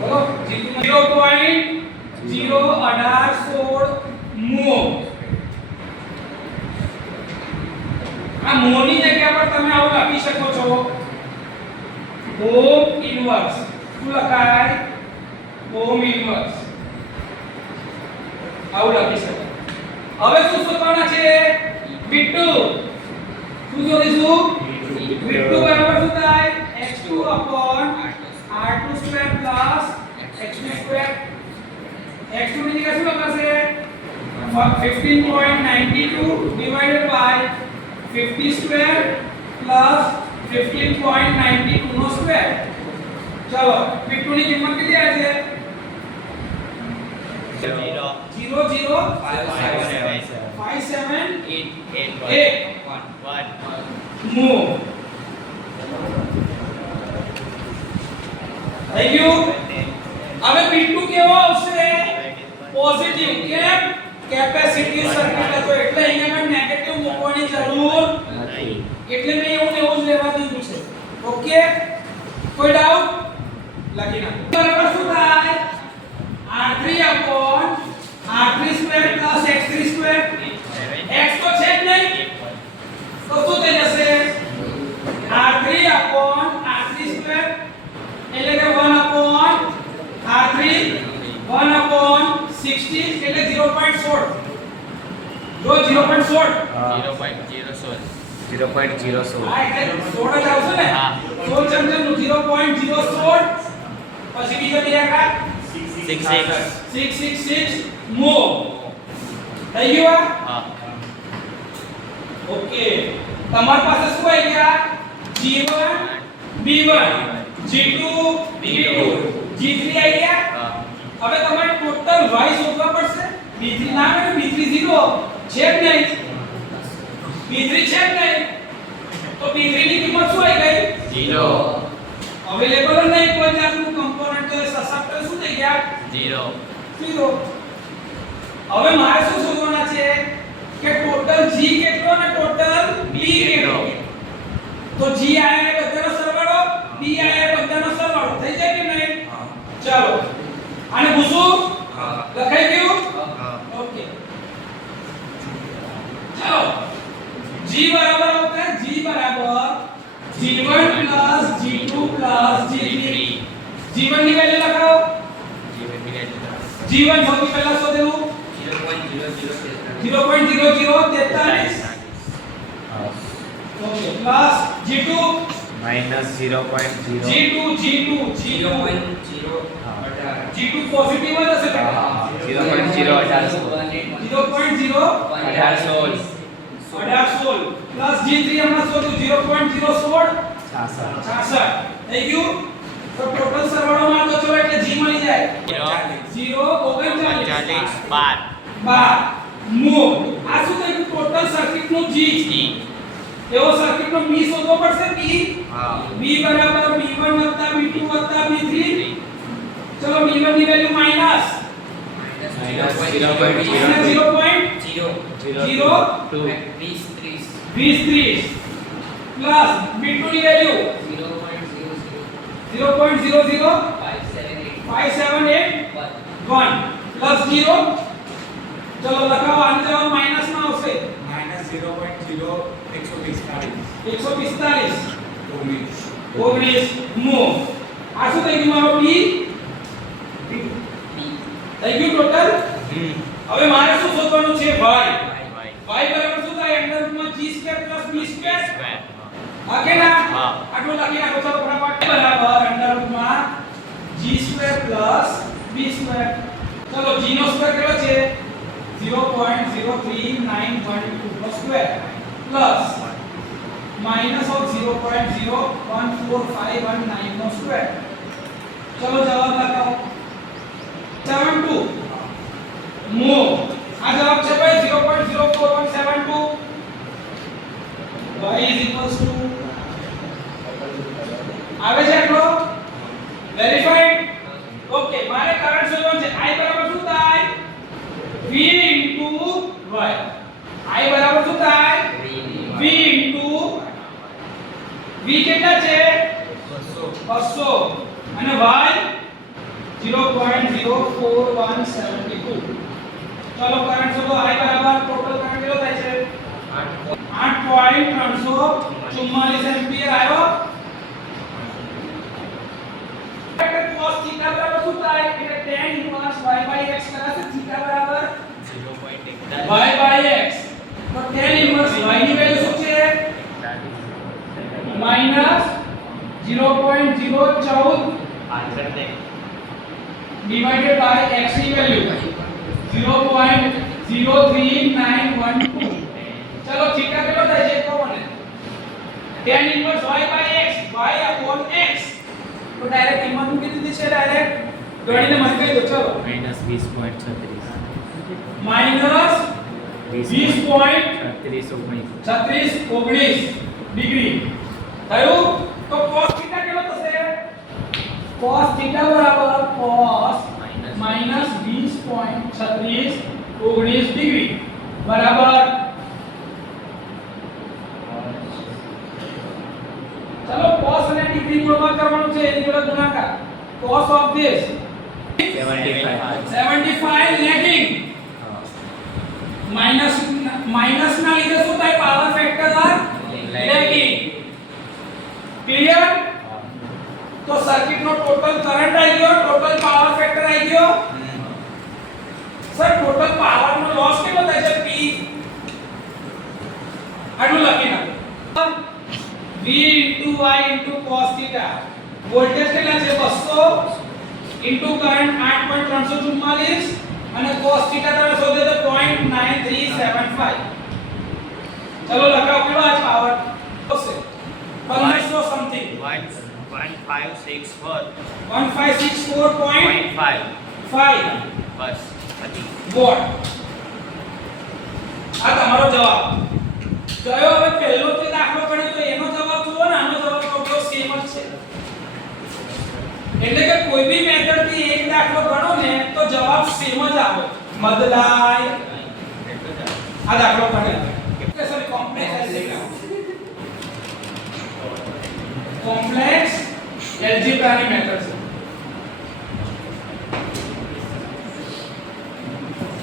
બોલો G2 0.01816 mho. આ mho ની જગ્યા પર તમે આવું લખી શકો છો ઓમ ઇનવર્સ. શું લખાય? ઓમ ઇનવર્સ. આવું લખી શકો. હવે શું શોધવાના છે? V2. શું શોધીશું? V2 બરાબર શું થાય? X2 upon R2 square plus X2 square. X2 ની જગ્યાએ શું લખાશે? 15.92 divided by 50 square plus 15.92 નો સ્ક્વેર. ચલો V2 ની કિંમત કેટલી આવે છે? 0.05788 થઈ ગયું. હવે B2 કેવો આવશે? પોઝિટિવ. કેમ? કેપેસિટી સર્કિટ હતો એટલે અહીંયા મેં નેગેટિવ મૂકવાની જરૂર નથી, એટલે મેં એવું ને એવું જ લેવા દીધું છે. ઓકે, કોઈ ડાઉટ? લખી નાખો. બરાબર શું થાય? R3 upon R3 square plus X3 square. X તો છે જ નહીં, તો શું થઈ જશે? R3 upon R3 square એટલે કે 1 upon R3 1 upon 60 એટલે 0.16. જો 0.16 0.016 હા એટલે 16 જ આવશે ને? હા. 16 ચમચમનું 0.016 પછી બીજો બે આંકડા 666 mho. થઈ ગયું? હા. ઓકે, તમારી પાસે શું આવી ગયા? G1 B1 G2 B2 G3 આવી ગયા. હા. હવે તમારે ટોટલ y શોધવા પડશે. B3 ના આવે, B3 0 છે જ નહીં, B3 છે જ નહીં, તો તો B3 ની કિંમત શું આવી ગઈ 0 અવેલેબલ જ નહીં કોઈ જાતનું કમ્પોનન્ટ તો સસેપ્ટર શું થઈ ગયા 0 0 હવે મારે શું શોધવાના છે કે ટોટલ G કેટલો અને ટોટલ B કેટલો તો G આયા એ બધાનો સરવાળો B આયા એ બધાનો સરવાળો થઈ જાય કે નહીં ચાલો આને પૂછું લખાઈ ગયું ओके चलो G बराबर होता है G बराबर G1 plus G2 plus G3 G1 की वैल्यू लगाओ G1 સૌથી પહેલા શોધેલું 0.0043 okay plus G2 minus 0.0 G2 positive है जैसे बेटा 0.0 प्लस G3 हमने सोचो 0.016 થઈ ગયું તો ટોટલ સરવાળો માં તો ચલો એટલે G મળી જાય 0.39 12 મૂવ આ શું થયું ટોટલ સર્કિટ નું G એવો સર્કિટ નો મી શોધવો પડશે B B બરાબર B1 B2 B3 ચલો B1 ની વેલ્યુ માઈનસ 20 પ્લસ B2 ની વેલ્યુ 0.00578 પ્લસ 0 ચલો લખાવો આને જવાબ માઈનસ માં આવશે माइनस 0.0145 145 19 મૂવ આ શું થઈ ગયું મારો B થઈ ગયું ટોટલ હવે મારે શું શોધવાનું છે y બરાબર શું થાય અંડર રૂટમાં g2 b2 ઓકે ના આટલું લખી નાખો ચાલો ફટાફટ બરાબર અંડર રૂટમાં g2 b2 ચલો g નો સ્ક્વેર કેટલો છે 0.03912 સ્ક્વેર પ્લસ માઈનસ ઓફ 0.0145119 નો સ્ક્વેર ચલો જવાબ લખાવો 72 મૂવ આ જવાબ છે ભાઈ 0.04172 y is equals to આવે છે આટલો વેરીફાઈડ ઓકે મારે કરંટ શોધવાનું છે I બરાબર શું થાય V into y I બરાબર શું થાય V into V કેટલા છે 200 અને y 0.04172 ચલો કરંટ શોધો I બરાબર ટોટલ કરંટ કેટલો થાય છે 8.344 એમ્પિયર આવ્યો cos θ બરાબર શું થાય એટલે tan inverse y by x કરાશે θ બરાબર y by x તો tan ઇન્વર્સ y ની વેલ્યુ શું છે -0.014 divided by x ની વેલ્યુ 0.03912 ચલો થીટા કેટલો થાય છે કહો મને tan inverse y by x y upon x તો ડાયરેક્ટ કિંમત મૂકી દીધી છે ડાયરેક્ટ ગણીને મને કહી દો ચલો माइनस 20.36 -20.3619 ડિગ્રી થયું તો cos થીટા કેટલો થશે cos થીટા બરાબર cos -20.3619 ડિગ્રી બરાબર ચલો cos અને ડિગ્રી ગુણાકાર કરવાનું છે એની જોડે ગુણાકાર cos of this 75 lagging minus ના લીધે શું થાય પાવર ફેક્ટર લેગિંગ ક્લિયર તો સર્કિટ નો ટોટલ કરંટ આવી ગયો ટોટલ પાવર ફેક્ટર આવી ગયો સર ટોટલ પાવર નો લોસ કેટલો થાય છે P આટલું લખી નાખો V into y into cos theta voltage કેટલા છે 200 into કરંટ 8.344 અને cos theta તમે શોધે તો 0.9375 ચલો લખાઓ કેટલો આ પાવર હશે 1500 સમથિંગ 1564 1564.5 બસ વોટ આ તમારો જવાબ કયો હવે પહેલો જે દાખલો ગણ્યો તો એનો જવાબ એટલે કે કોઈ બી મેથડ થી એક દાખલો ગણો ને તો જવાબ સેમ જ આવે બદલાય આ દાખલો ગણે એટલે સોરી કોમ્પ્લેક્સ એલ્જેબ્રાની મેથડ છે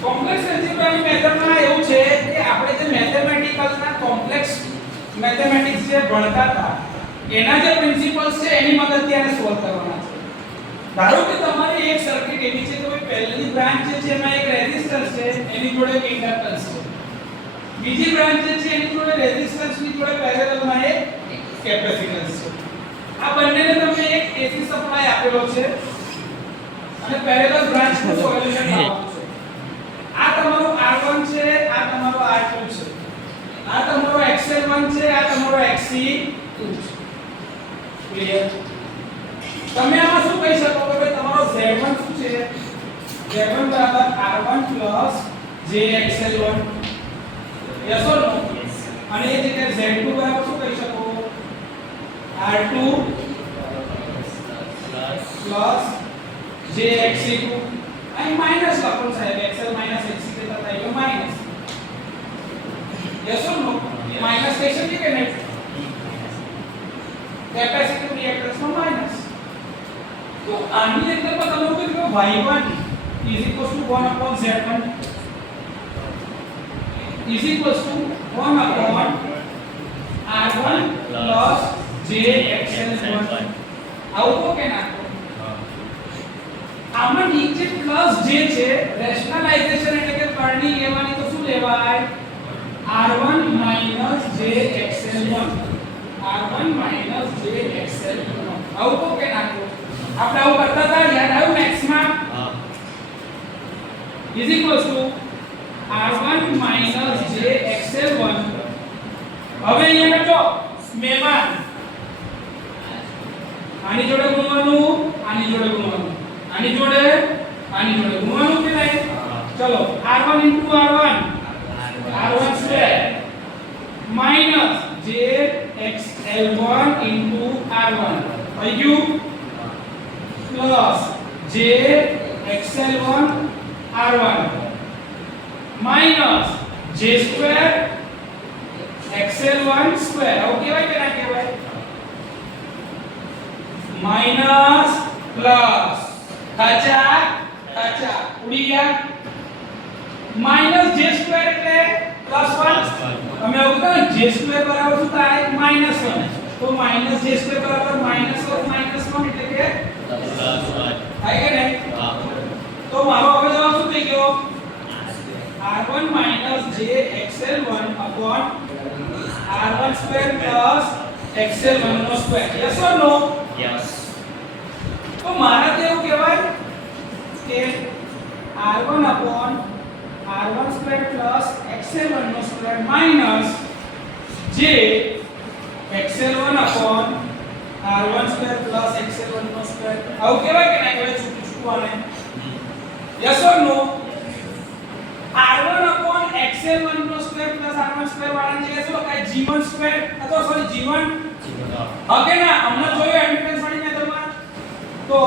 કોમ્પ્લેક્સ એલ્જેબ્રાની મેથડમાં એવું છે કે આપણે જે મેથેમેટિકલના કોમ્પ્લેક્સ મેથેમેટિક્સ જે ભણતા હતા એના જે પ્રિન્સિપલ્સ છે એની મદદથી આને સોલ્વ કરવાના છે ધારો કે તમારી એક સર્કિટ એવી છે કે ભાઈ પહેલી બ્રાન્ચ જે છે એમાં એક રેઝિસ્ટન્સ છે એની જોડે એક ઇન્ડક્ટન્સ છે બીજી બ્રાન્ચ જે છે એની જોડે રેઝિસ્ટન્સ ની જોડે પેરેલલમાં એક કેપેસિટન્સ છે આ બંનેને તમને એક AC સપ્લાય આપેલો છે અને પેરેલલ બ્રાન્ચ નું સોલ્યુશન આપવાનું છે આ તમારું R1 છે આ તમારો R2 છે આ તમારો XL1 છે આ તમારો XC2 છે ક્લિયર તમે આમાં શું કહી શકો કે ભાઈ તમારો Z1 શું છે Z1 બરાબર R1 jXL1 યસ ઓર નો અને એ જ રીતે Z2 બરાબર શું કહી શકો R2 jXC2 અહીં માઈનસ લખો સાહેબ XL XC કરતા થાય minus yes or no minus કહી શકીએ કે નહીં કેપેસિટિવ રિએક્ટન્સમાં માઈનસ તો આની અંદરમાં તમે કહો કે y1 1/z1 1/r1 jxl1 આવું કહો કે ના કહો આમાં નીચે પ્લસ j છે રેશનલાઇઝેશન એટલે કે કરણી લેવાની તો શું લેવાય r1 jxl1 r1 jxl1 આવું કહો કે ના કહો આપણે આવું કરતા હતા યાદ આવ્યું મેથ્સ માં r1 jxl1 હવે અહીંયા જો મહેમાન આની જોડે ગુણવાનું આની જોડે ગુણવાનું આની જોડે ગુણવાનું કે નહીં ચલો r1 r1 square minus jxl1 r1 થઈ ગયું plus jxl1 r1 minus j square xl1 square આવું કહેવાય કે ના કહેવાય minus plus ખાચા ઉડી ગયા minus j square એટલે plus 1 તમે આવું કહો j square બરાબર શું થાય -1 તો minus j square બરાબર -1 એટલે કે +1 થાય કે નહીં તો મારો હવે જવાબ શું થઈ ગયો r1 jxl1 r1 square plus xl1 નો square yes or no yes તો મારા તો એવું કહેવાય કે r1 square plus xl1 નો square minus j xl1 r1 square plus xl1 નો સ્ક્વેર આવું કહેવાય કે ના કહેવાય છૂટું આને yes or no r1 xl1 નો સ્ક્વેર પ્લસ r1 સ્ક્વેર વાળાની જગ્યાએ શું લખાય g1 સ્ક્વેર અથવા સોરી g1 ઓકે ના હમણાં જોયું એડમિટન્સ વાળી મેથડમાં તો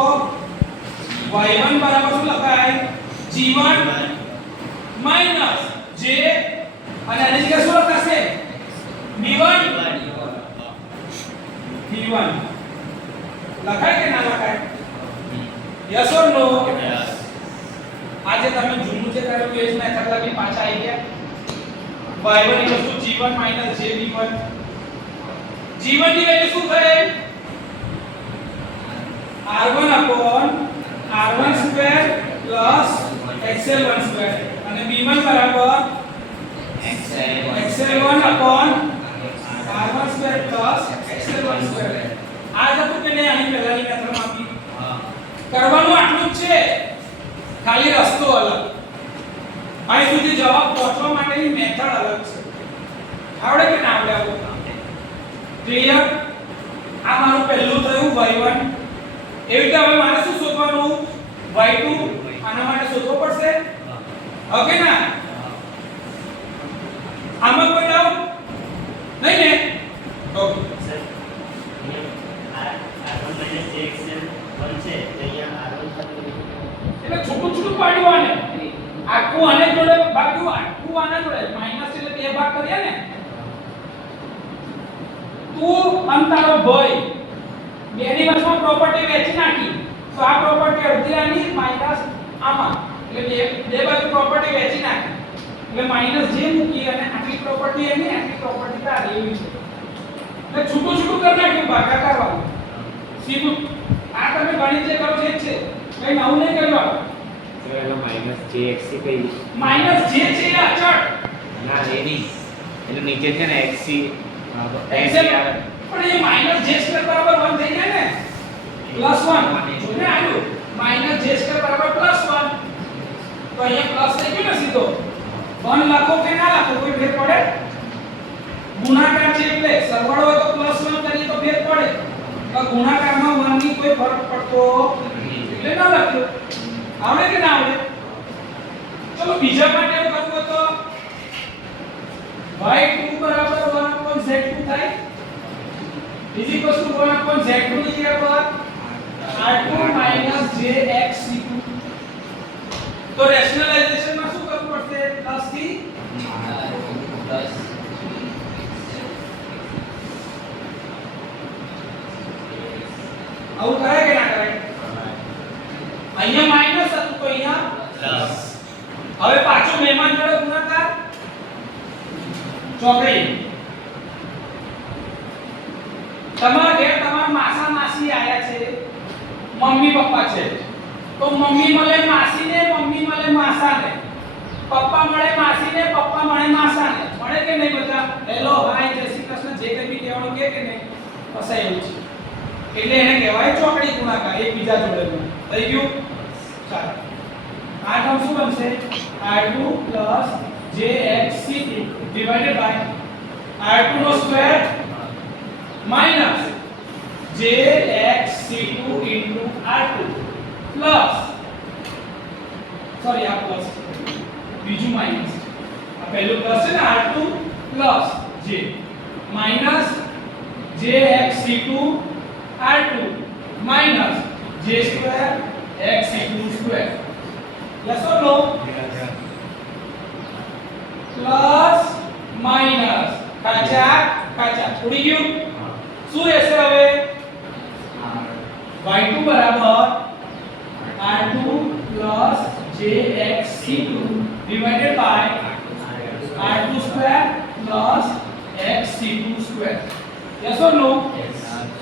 y1 બરાબર શું લખાય g1 માઈનસ j અને આની જગ્યાએ શું લખાશે b1 લખાય કે ના લખાય યસ ઓર નો યસ આજે તમે જૂનું જે કર્યું એ જ મેથડ લગી પાછા આવી ગયા y1 g1 jb1 g1 ની વેલ્યુ શું થાય r1 square plus xl1 square અને b1 બરાબર xl1 r1 square plus xl1 square આ હતું કે નહીં આની પહેલાની મેથડમાં આપી કરવાનું આટલું જ છે ખાલી રસ્તો અલગ અહીં સુધી જવાબ પહોંચવા માટેની મેથડ અલગ છે આવડે કે ના આવડે આવું ક્લિયર આ મારું પહેલું થયું y1 એવી રીતે હવે મારે શું શોધવાનું y2 આના માટે શોધવો પડશે ઓકે ના આમાં કોઈ ડાઉટ નહીં ને ઓકે સર r1 jxl1 છે આખું આને જોડે ભાગ્યું આખું આને જોડે માઈનસ એટલે બે ભાગ કરીએ ને તું અંતારો ભાઈ બેની વચમાં પ્રોપર્ટી વેચી નાખી તો આ પ્રોપર્ટી અડધી આની માઈનસ આમાં એટલે બે બાજુ પ્રોપર્ટી વેચી નાખી એટલે માઈનસ જે મૂકી અને આટલી પ્રોપર્ટી એની આટલી પ્રોપર્ટી તારી એવી છે એટલે છૂટું છૂટું કરી નાખ્યું ભાગાકાર વાળું સીધું આ તમે ગણિત જે કરો છો એ જ છે કઈ નવું નહીં કર્યું સર એનો માઈનસ jxc કઈ માઈનસ જે છે એ અચળ ના એની એનું નીચે છે ને xc એક્સેલ પણ એ માઈનસ જે સ્ક્વેર બરાબર 1 થઈ જાય ને પ્લસ 1 જોને આવ્યું માઈનસ જે સ્ક્વેર બરાબર પ્લસ 1 તો અહીંયા પ્લસ થઈ ગયું ને સીધો 1 લખો કે ના લખો કોઈ ફેર પડે ગુણાકાર છે એટલે સરવાળો હોય તો પ્લસ 1 કરીએ તો ફેર પડે તો ગુણાકારમાં 1 ની કોઈ ફરક પડતો એટલે ના લખ્યો આવડે કે ના આવડે ચલો બીજા માટે એવું કરવું તો y2 બરાબર 1 upon z2 થાય is equals to 1 upon z2 ની જગ્યા પર r2 jxc2 તો રેશનલાઇઝેશન માં શું કરવું પડશે પ્લસ થી આવું કરાય કે ના કરાય અહીંયા માઈનસ હતું તો અહીંયા પ્લસ હવે પાછો મહેમાન જોડે ગુણાકાર ચોકડી તમારા ઘેર તમારા માસા માસી આયા છે મમ્મી પપ્પા છે તો મમ્મી મળે માસીને મમ્મી મળે માસાને પપ્પા મળે માસીને પપ્પા મળે માસાને મળે કે નહીં બધા હેલો હાય જય શ્રી કૃષ્ણ જે કંઈ બી કહેવાનું કે નહીં બસ એવું છે એટલે એને કહેવાય ચોકડી ગુણાકાર એકબીજા જોડે થઈ ગયું ચાલો આ ટર્મ શું બનશે r2 jxc2 divided by r2 નો square minus jxc2 into r2 plus sorry આ પ્લસ બીજું માઈનસ આ પહેલું પ્લસ છે ને r2 plus j minus jxc2 r2 minus j square xc2 square yes or no plus minus કાચા કાચા ઉડી ગયું શું રહેશે હવે y2 બરાબર r2 plus jxc2 divided by r2 square plus xc2 square yes or no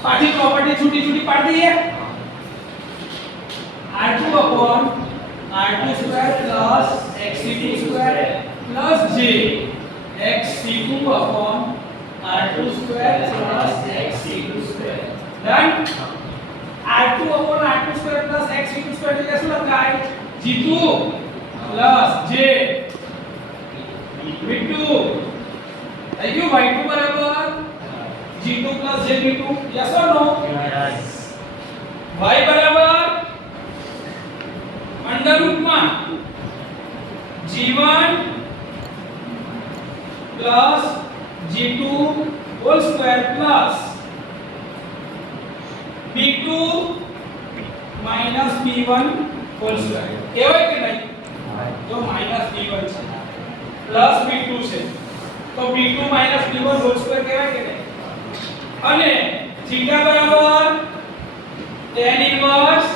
પાછી પ્રોપર્ટી છૂટી છૂટી પાડી દઈએ r2 upon r2 square plus xc2 square plus j xc2 upon r2 square plus xc2 square done r2 upon r2 square plus xc2 square એટલે શું લખાય g2 plus j v2 થઈ ગયું y2 બરાબર g2 plus jv2 yes or no y બરાબર under રૂટમાં g1 plus g2 whole square plus b2 minus b1 whole square કહેવાય કે નહીં જો minus b1 છે plus b2 છે તો b2 minus b1 whole square કહેવાય કે નહીં અને થીટા બરાબર tan inverse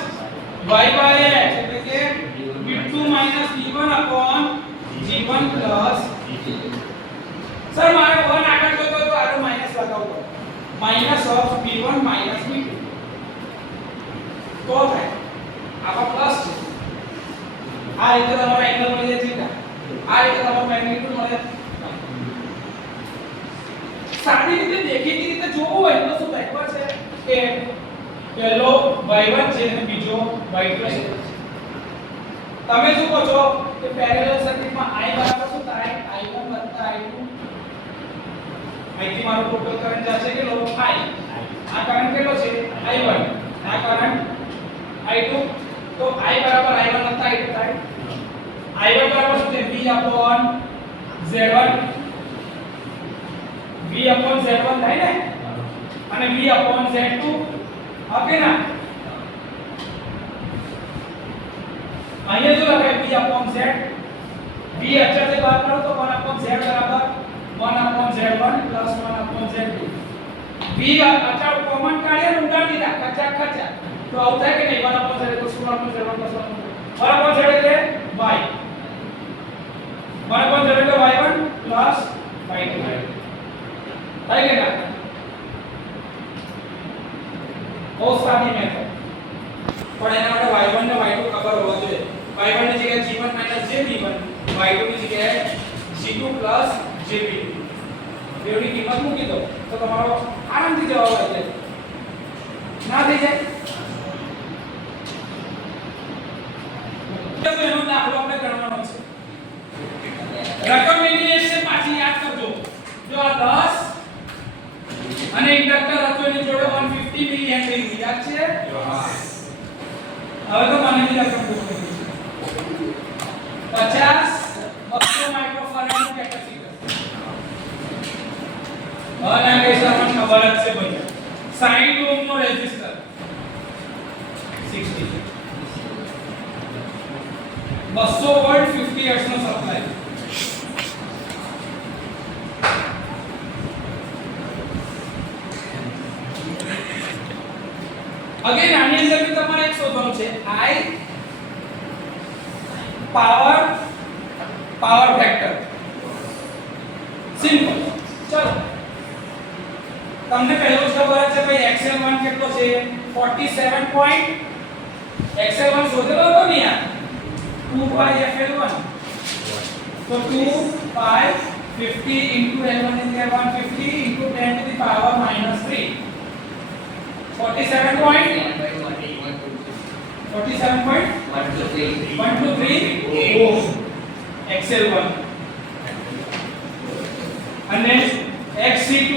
y by x એટલે કે b2 minus b1 upon g1 plus sir મારે 1 આગળ જોતો તો આનો માઈનસ લગાવવો minus of b1 minus b2 તો થાય આમાં પ્લસ છે આ રીતે તમારો એંગલ મળી જાય થીટા આ રીતે તમારો મેગ્નીટ્યુડ મળે સાદી રીતે દેખીતી રીતે જોવું હોય તો શું થાય ખબર છે કે પહેલો y1 છે અને બીજો y2 છે તમે શું કહો છો કે પેરેલલ સર્કિટમાં I બરાબર શું થાય I1 I2 અહીંથી મારો ટોટલ કરંટ જશે કેટલો I આ કરંટ કેટલો છે I1 આ કરંટ I2 તો I બરાબર I1 I2 થાય I1 બરાબર શું છે V upon Z1 V upon Z1 થાય ને અને V upon Z2 ઓકે ના અહીંયા શું લખાય V upon Z v અચળથી બાદ કરો તો 1/z બરાબર 1/z1 + 1/z2 v અચળ કોમન કાઢીએ ને ઉડાડી દીધા ખચા ખચા તો આવું થાય કે નહીં 1/z તો 0/z1 + 1/z એટલે y 1/z એટલે y1 + y2 થાય કે ના બહુ સાદી મેથડ પણ એના માટે y1 ને y2 ખબર હોવા જોઈએ y1 ની જગ્યાએ g1 - jb1 y2 ની જગ્યાએ g2 + jb2 બેની કિંમત મૂકી દો તો તમારો આરામથી જવાબ આવી જાય ના થઈ જાય તો એનો દાખલો આપણે ગણવાનો છે રકમ એની છે પાછી યાદ કરજો જો આ 10 અને ઇન્ડક્ટર હતો એની જોડે 150 મિલી હેનરી યાદ છે હવે તો મને બી રકમ પૂછો 50 200 માઇક્રોફેરાડ નું કેપેસિટર અને આ કેસમાં મને ખબર જ છે ભાઈ 60 ઓહ્મ નો રેઝિસ્ટર 60 200 વોલ્ટ 50 હર્ટ્ઝ નો સપ્લાય અગેન આની અંદર બી તમારે એક શોધવાનું છે I પાવર ફેક્ટર સિમ્પલ ચલો તમને પહેલો જ ખબર છે ભાઈ XL1 કેટલો છે 47 પોઈન્ટ XL1 શોધેલો હતો ને યાર 2πfL1 તો 2π 50 into L1 is 150 into 10 to the power -3 47 point 123 ohm XL1 અને XC2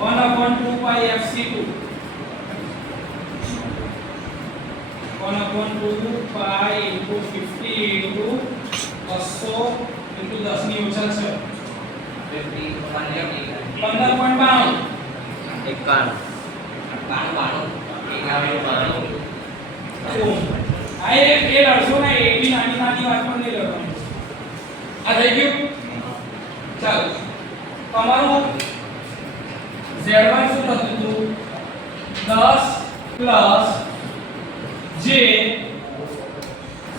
1/2πfC2 1/2π into 50 into 200 into 10 ની ઓછા છે 15.92 91 આ એ લડશો ને એ બી નાની નાની વાત પણ નહીં લડવાની આ થઈ ગયું ચાલો તમારું Z1 શું થતું હતું 10 પ્લસ j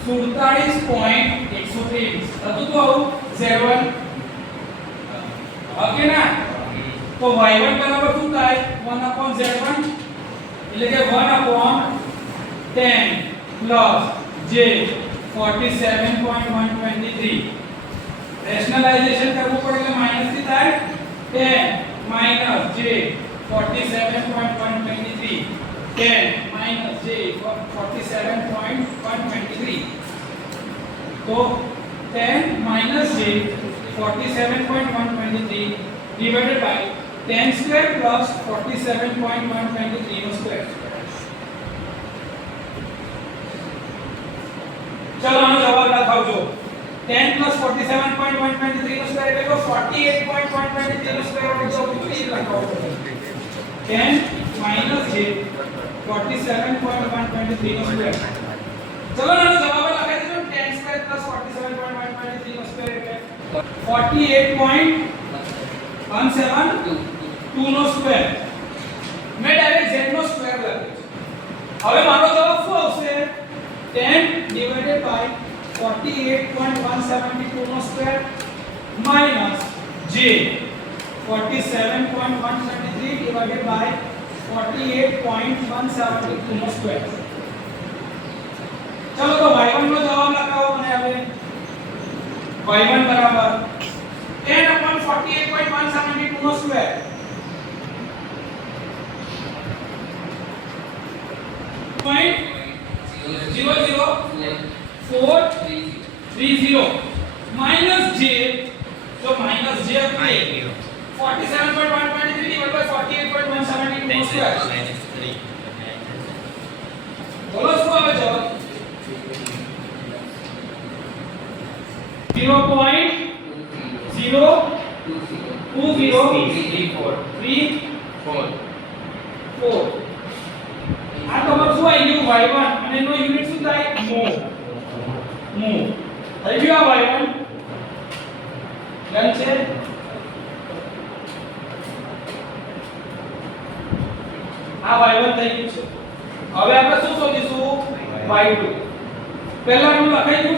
47.123 થતું તો આવું Z1 ઓકે ના તો y1 બરાબર શું થાય 1/z1 એટલે કે 1/10 પ્લસ j 47.123 રેશનલાઇઝેશન કરવું પડે એટલે માઈનસ થી થાય 10 માઈનસ j 47.123 10 માઈનસ j 47.123 તો 10 minus j 47.123 divided by 10 square plus 47.123 no square. चलो આનો જવાબ લખાવજો 10 plus 47.123 no square એટલે 48.123 no square એટલે 50 લખાવો 10 minus j 47.123 no square. ચલો આનો જવાબ લખાઈ દેજો 10 square plus 47.123 no square એટલે 48.172 નો સ્ક્વેર મેં ડાયરેક્ટ z નો સ્ક્વેર લખ્યો હવે મારો જવાબ શું આવશે 10 divided by 48.172 નો square minus j 47.123 divided by 48.172 નો સ્ક્વેર ચલો તો y1 નો જવાબ લખાવો મને હવે y1 બરાબર 10/48.172 નો square point 00430 minus j so minus j of 47.123 divided by 48.172 નો સ્ક્વેર બોલો શું આવે જવાબ 0.02034 આ તમારું શું આવી ગયું y1 અને એનો યુનિટ શું થાય mho થઈ ગયું આ y1 ડન છે આ y1 થઈ ગયું છે હવે આપણે શું શોધીશું y2 પહેલા હું લખાઈ દઉં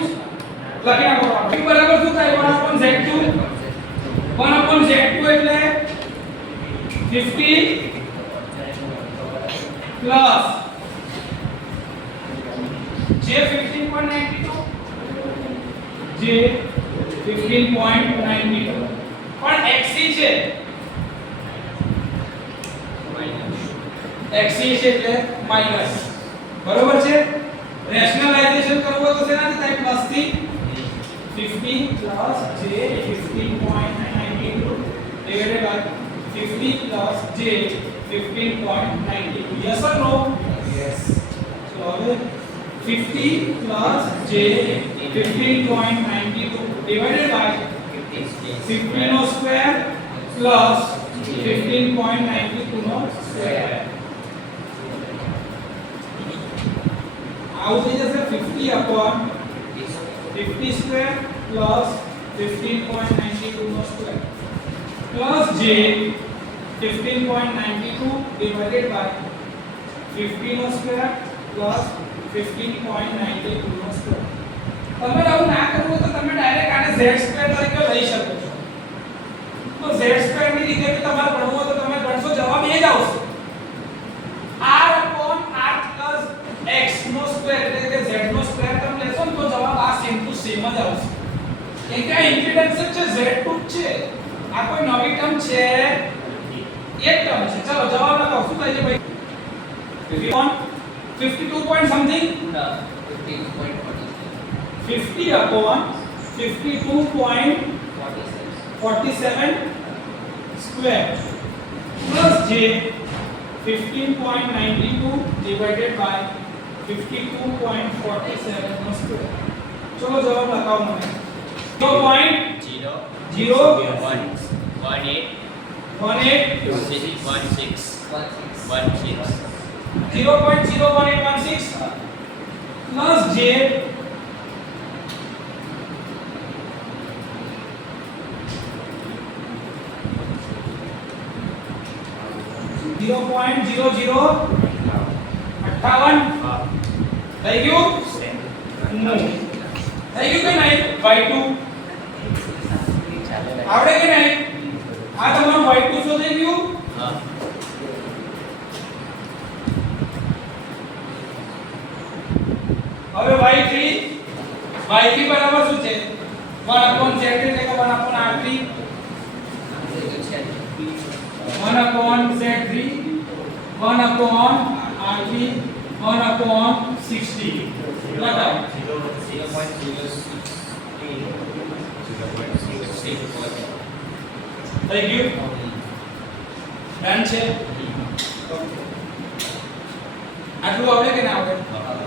લખી નાખો y બરાબર શું થાય 1/z2 1/z2 એટલે 50 પ્લસ જે 15.92 જે 15.92 પણ xc છે xc છે એટલે માઈનસ બરોબર છે રેશનલાઇઝેશન કરવું હોય તો શેનાથી થાય પ્લસ થી 50 plus j 15.92 divided by 50 plus j 15.92 yes or no yes so હવે 50 plus j 15.92 divided by 50 નો સ્ક્વેર plus 15.92 નો સ્ક્વેર આવું થઈ જશે 50 upon 50 square plus 15.92 નો square plus j 15.92 divided by 50 નો સ્ક્વેર plus 15.92 નો સ્ક્વેર તમે આવું ના કરવું તો તમે ડાયરેક્ટ આને z સ્ક્વેર તરીકે લઈ શકો છો તો z સ્ક્વેર ની રીતે બી તમારે ભણવું હોય તો તમે ગણશો જવાબ એ જ આવશે r upon r plus x નો સ્ક્વેર એટલે કે z નો સ્ક્વેર તમે લેશો ને તો જવાબ આ સેમ ટુ સેમ જ આવશે કેમ કે આ ઇમ્પિડન્સ છે z2 છે આ કોઈ નવી ટર્મ છે એક ટર્મ છે ચલો જવાબ લખાઓ શું થાય છે ભાઈ 52 point something 50 upon 52.47 square plus j 15.92 divided by 52.47 no square ચલો જવાબ લખાઓ મને 0.01816 plus j 0.0058 થઈ ગયું થઈ ગયું કે નહીં y2 આવડે કે નહીં આ તમારું y2 શું થઈ ગયું હા હવે y3 બરાબર શું છે 1/z એટલે કે 1/r3 1/z3 1/r3 1/60 લગાવો 0.06 થઈ ગયું ડન છે આટલું આવડે કે ના આવડે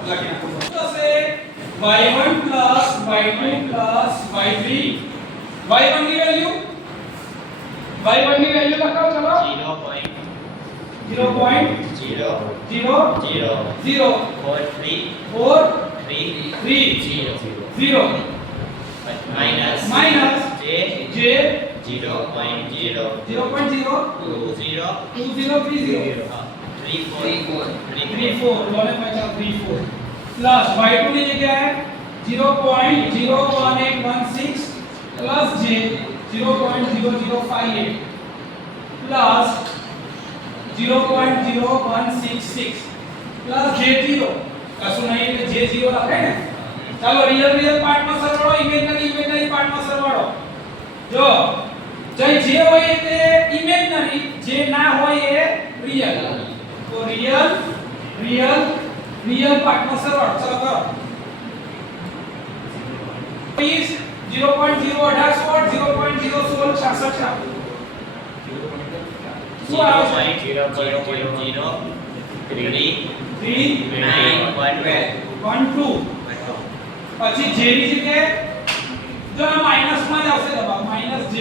લખી નાખો તો છે y1 plus y2 plus y3 y1 ની વેલ્યુ લખાવો ચલો 0.0004330 minus j 0.02034 લોને પાછા 34 પ્લસ y2 ની જગ્યાએ 0.01816 plus j 0.0058 plus 0.0166 plus j0 કશું નહીં એટલે j0 લખાય ને ચાલો રિયલ પાર્ટમાં સરવાળો ઇમેજનરી પાર્ટમાં સરવાળો જો જે હોય તે ઇમેજનરી જે ના હોય એ રિયલ તો રિયલ પાર્ટમાં સરવાળો ચલો કરો is 0.018 0.016 શું આવે છે 3.12 પછી j ની જગ્યાએ જો આ માઈનસ માં જ આવશે દબાવ માઈનસ j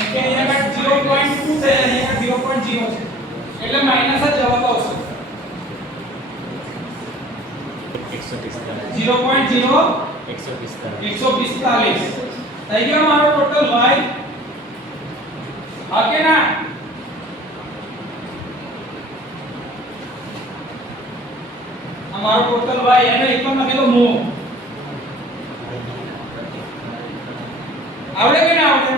એટલે અહીંયા 0.2 છે અહીંયા 0.0 છે એટલે માઈનસ જ જવાબ આવશે 0.01816 145 થઈ ગયો મારો ટોટલ y ઓકે ના અમારો ટોટલ y એનો એકમ લખી દો mho આવડે કે ના આવડે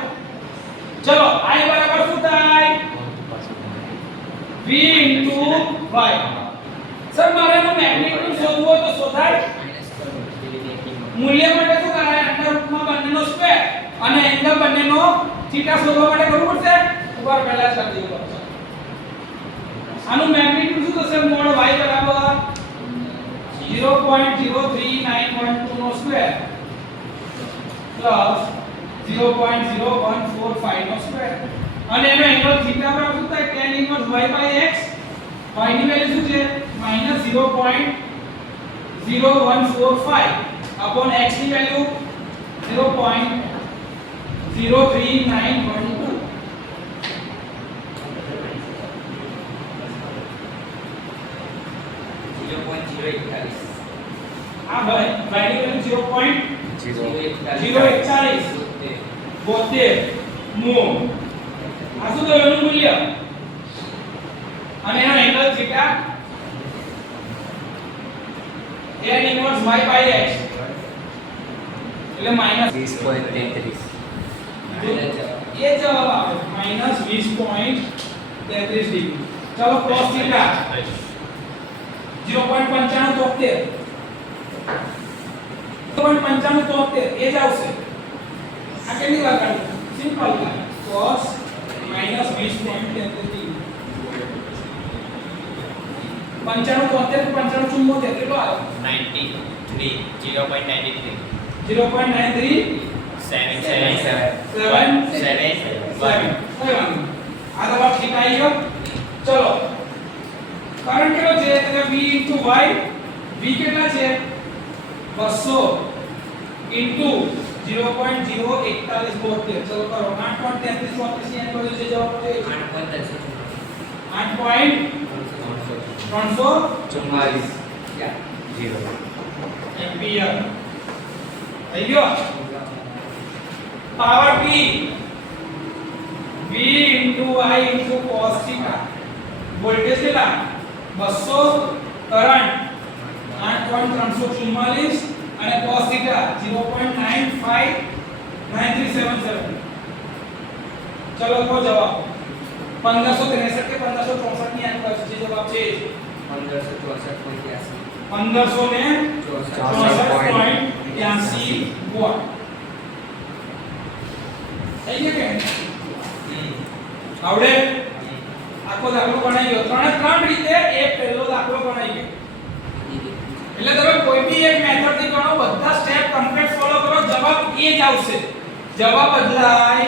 ચલો I બરાબર શું થાય v into y સર મારે એનો મેગ્નીટ્યુડ શોધવો હોય તો શોધાય મૂલ્ય માટે શું કરાય અંડર રૂટમાં બંનેનો સ્ક્વેર અને એંગલ બંનેનો થીટા શોધવા માટે કરવું પડશે ઉપર પહેલા જ કરી દેવું પડશે આનું મેગ્નીટ્યુડ શું થશે મોડ y બરાબર 0.03912 નો સ્ક્વેર પ્લસ 0.0145 નો સ્ક્વેર અને એનો એંગલ થીટા બરાબર શું થાય tan inverse y x y ની વેલ્યુ શું છે -0.0145 upon x ની વેલ્યુ 0.03912 આ ભાઈ વેલ્યુ 0.041 72 mho આ શું થયું એનું મૂલ્ય અને એનો angle theta tan inverse y x એટલે માઈનસ 20.33 ये जवाब આવે -20.33 ડિગ્રી ચલો cos થીટા 0.9573 એ જ આવશે આ કેટલી વાર કાઢું સિમ્પલ cos -20.33 95 74 કેટલો આવે 0.93 આ જવાબ ઠીક આવી ગયો ચલો કરંટ કેટલો છે એટલે v y v કેટલા છે 200 into 0.04172 ચલો કરો 8.33 ની અંદર જે જવાબ છે 8.344 એમ્પિયર થઈ ગયો power p v into I into cos theta voltage કેટલા 200 કરંટ 8.344 અને cos theta 0.959377 ચલો કો જવાબ 1563 કે 1564 ની અંદર જે જવાબ છે 1564.83 વોટ થઈ ગયું કે આવડે આખો દાખલો બનાવી ગયો ત્રણ રીતે એક પહેલો દાખલો બનાવી ગયો એટલે તમે કોઈ બી એક મેથડ થી ગણો બધા સ્ટેપ કમ્પ્લીટ ફોલો કરો જવાબ એ જ આવશે જવાબ બદલાય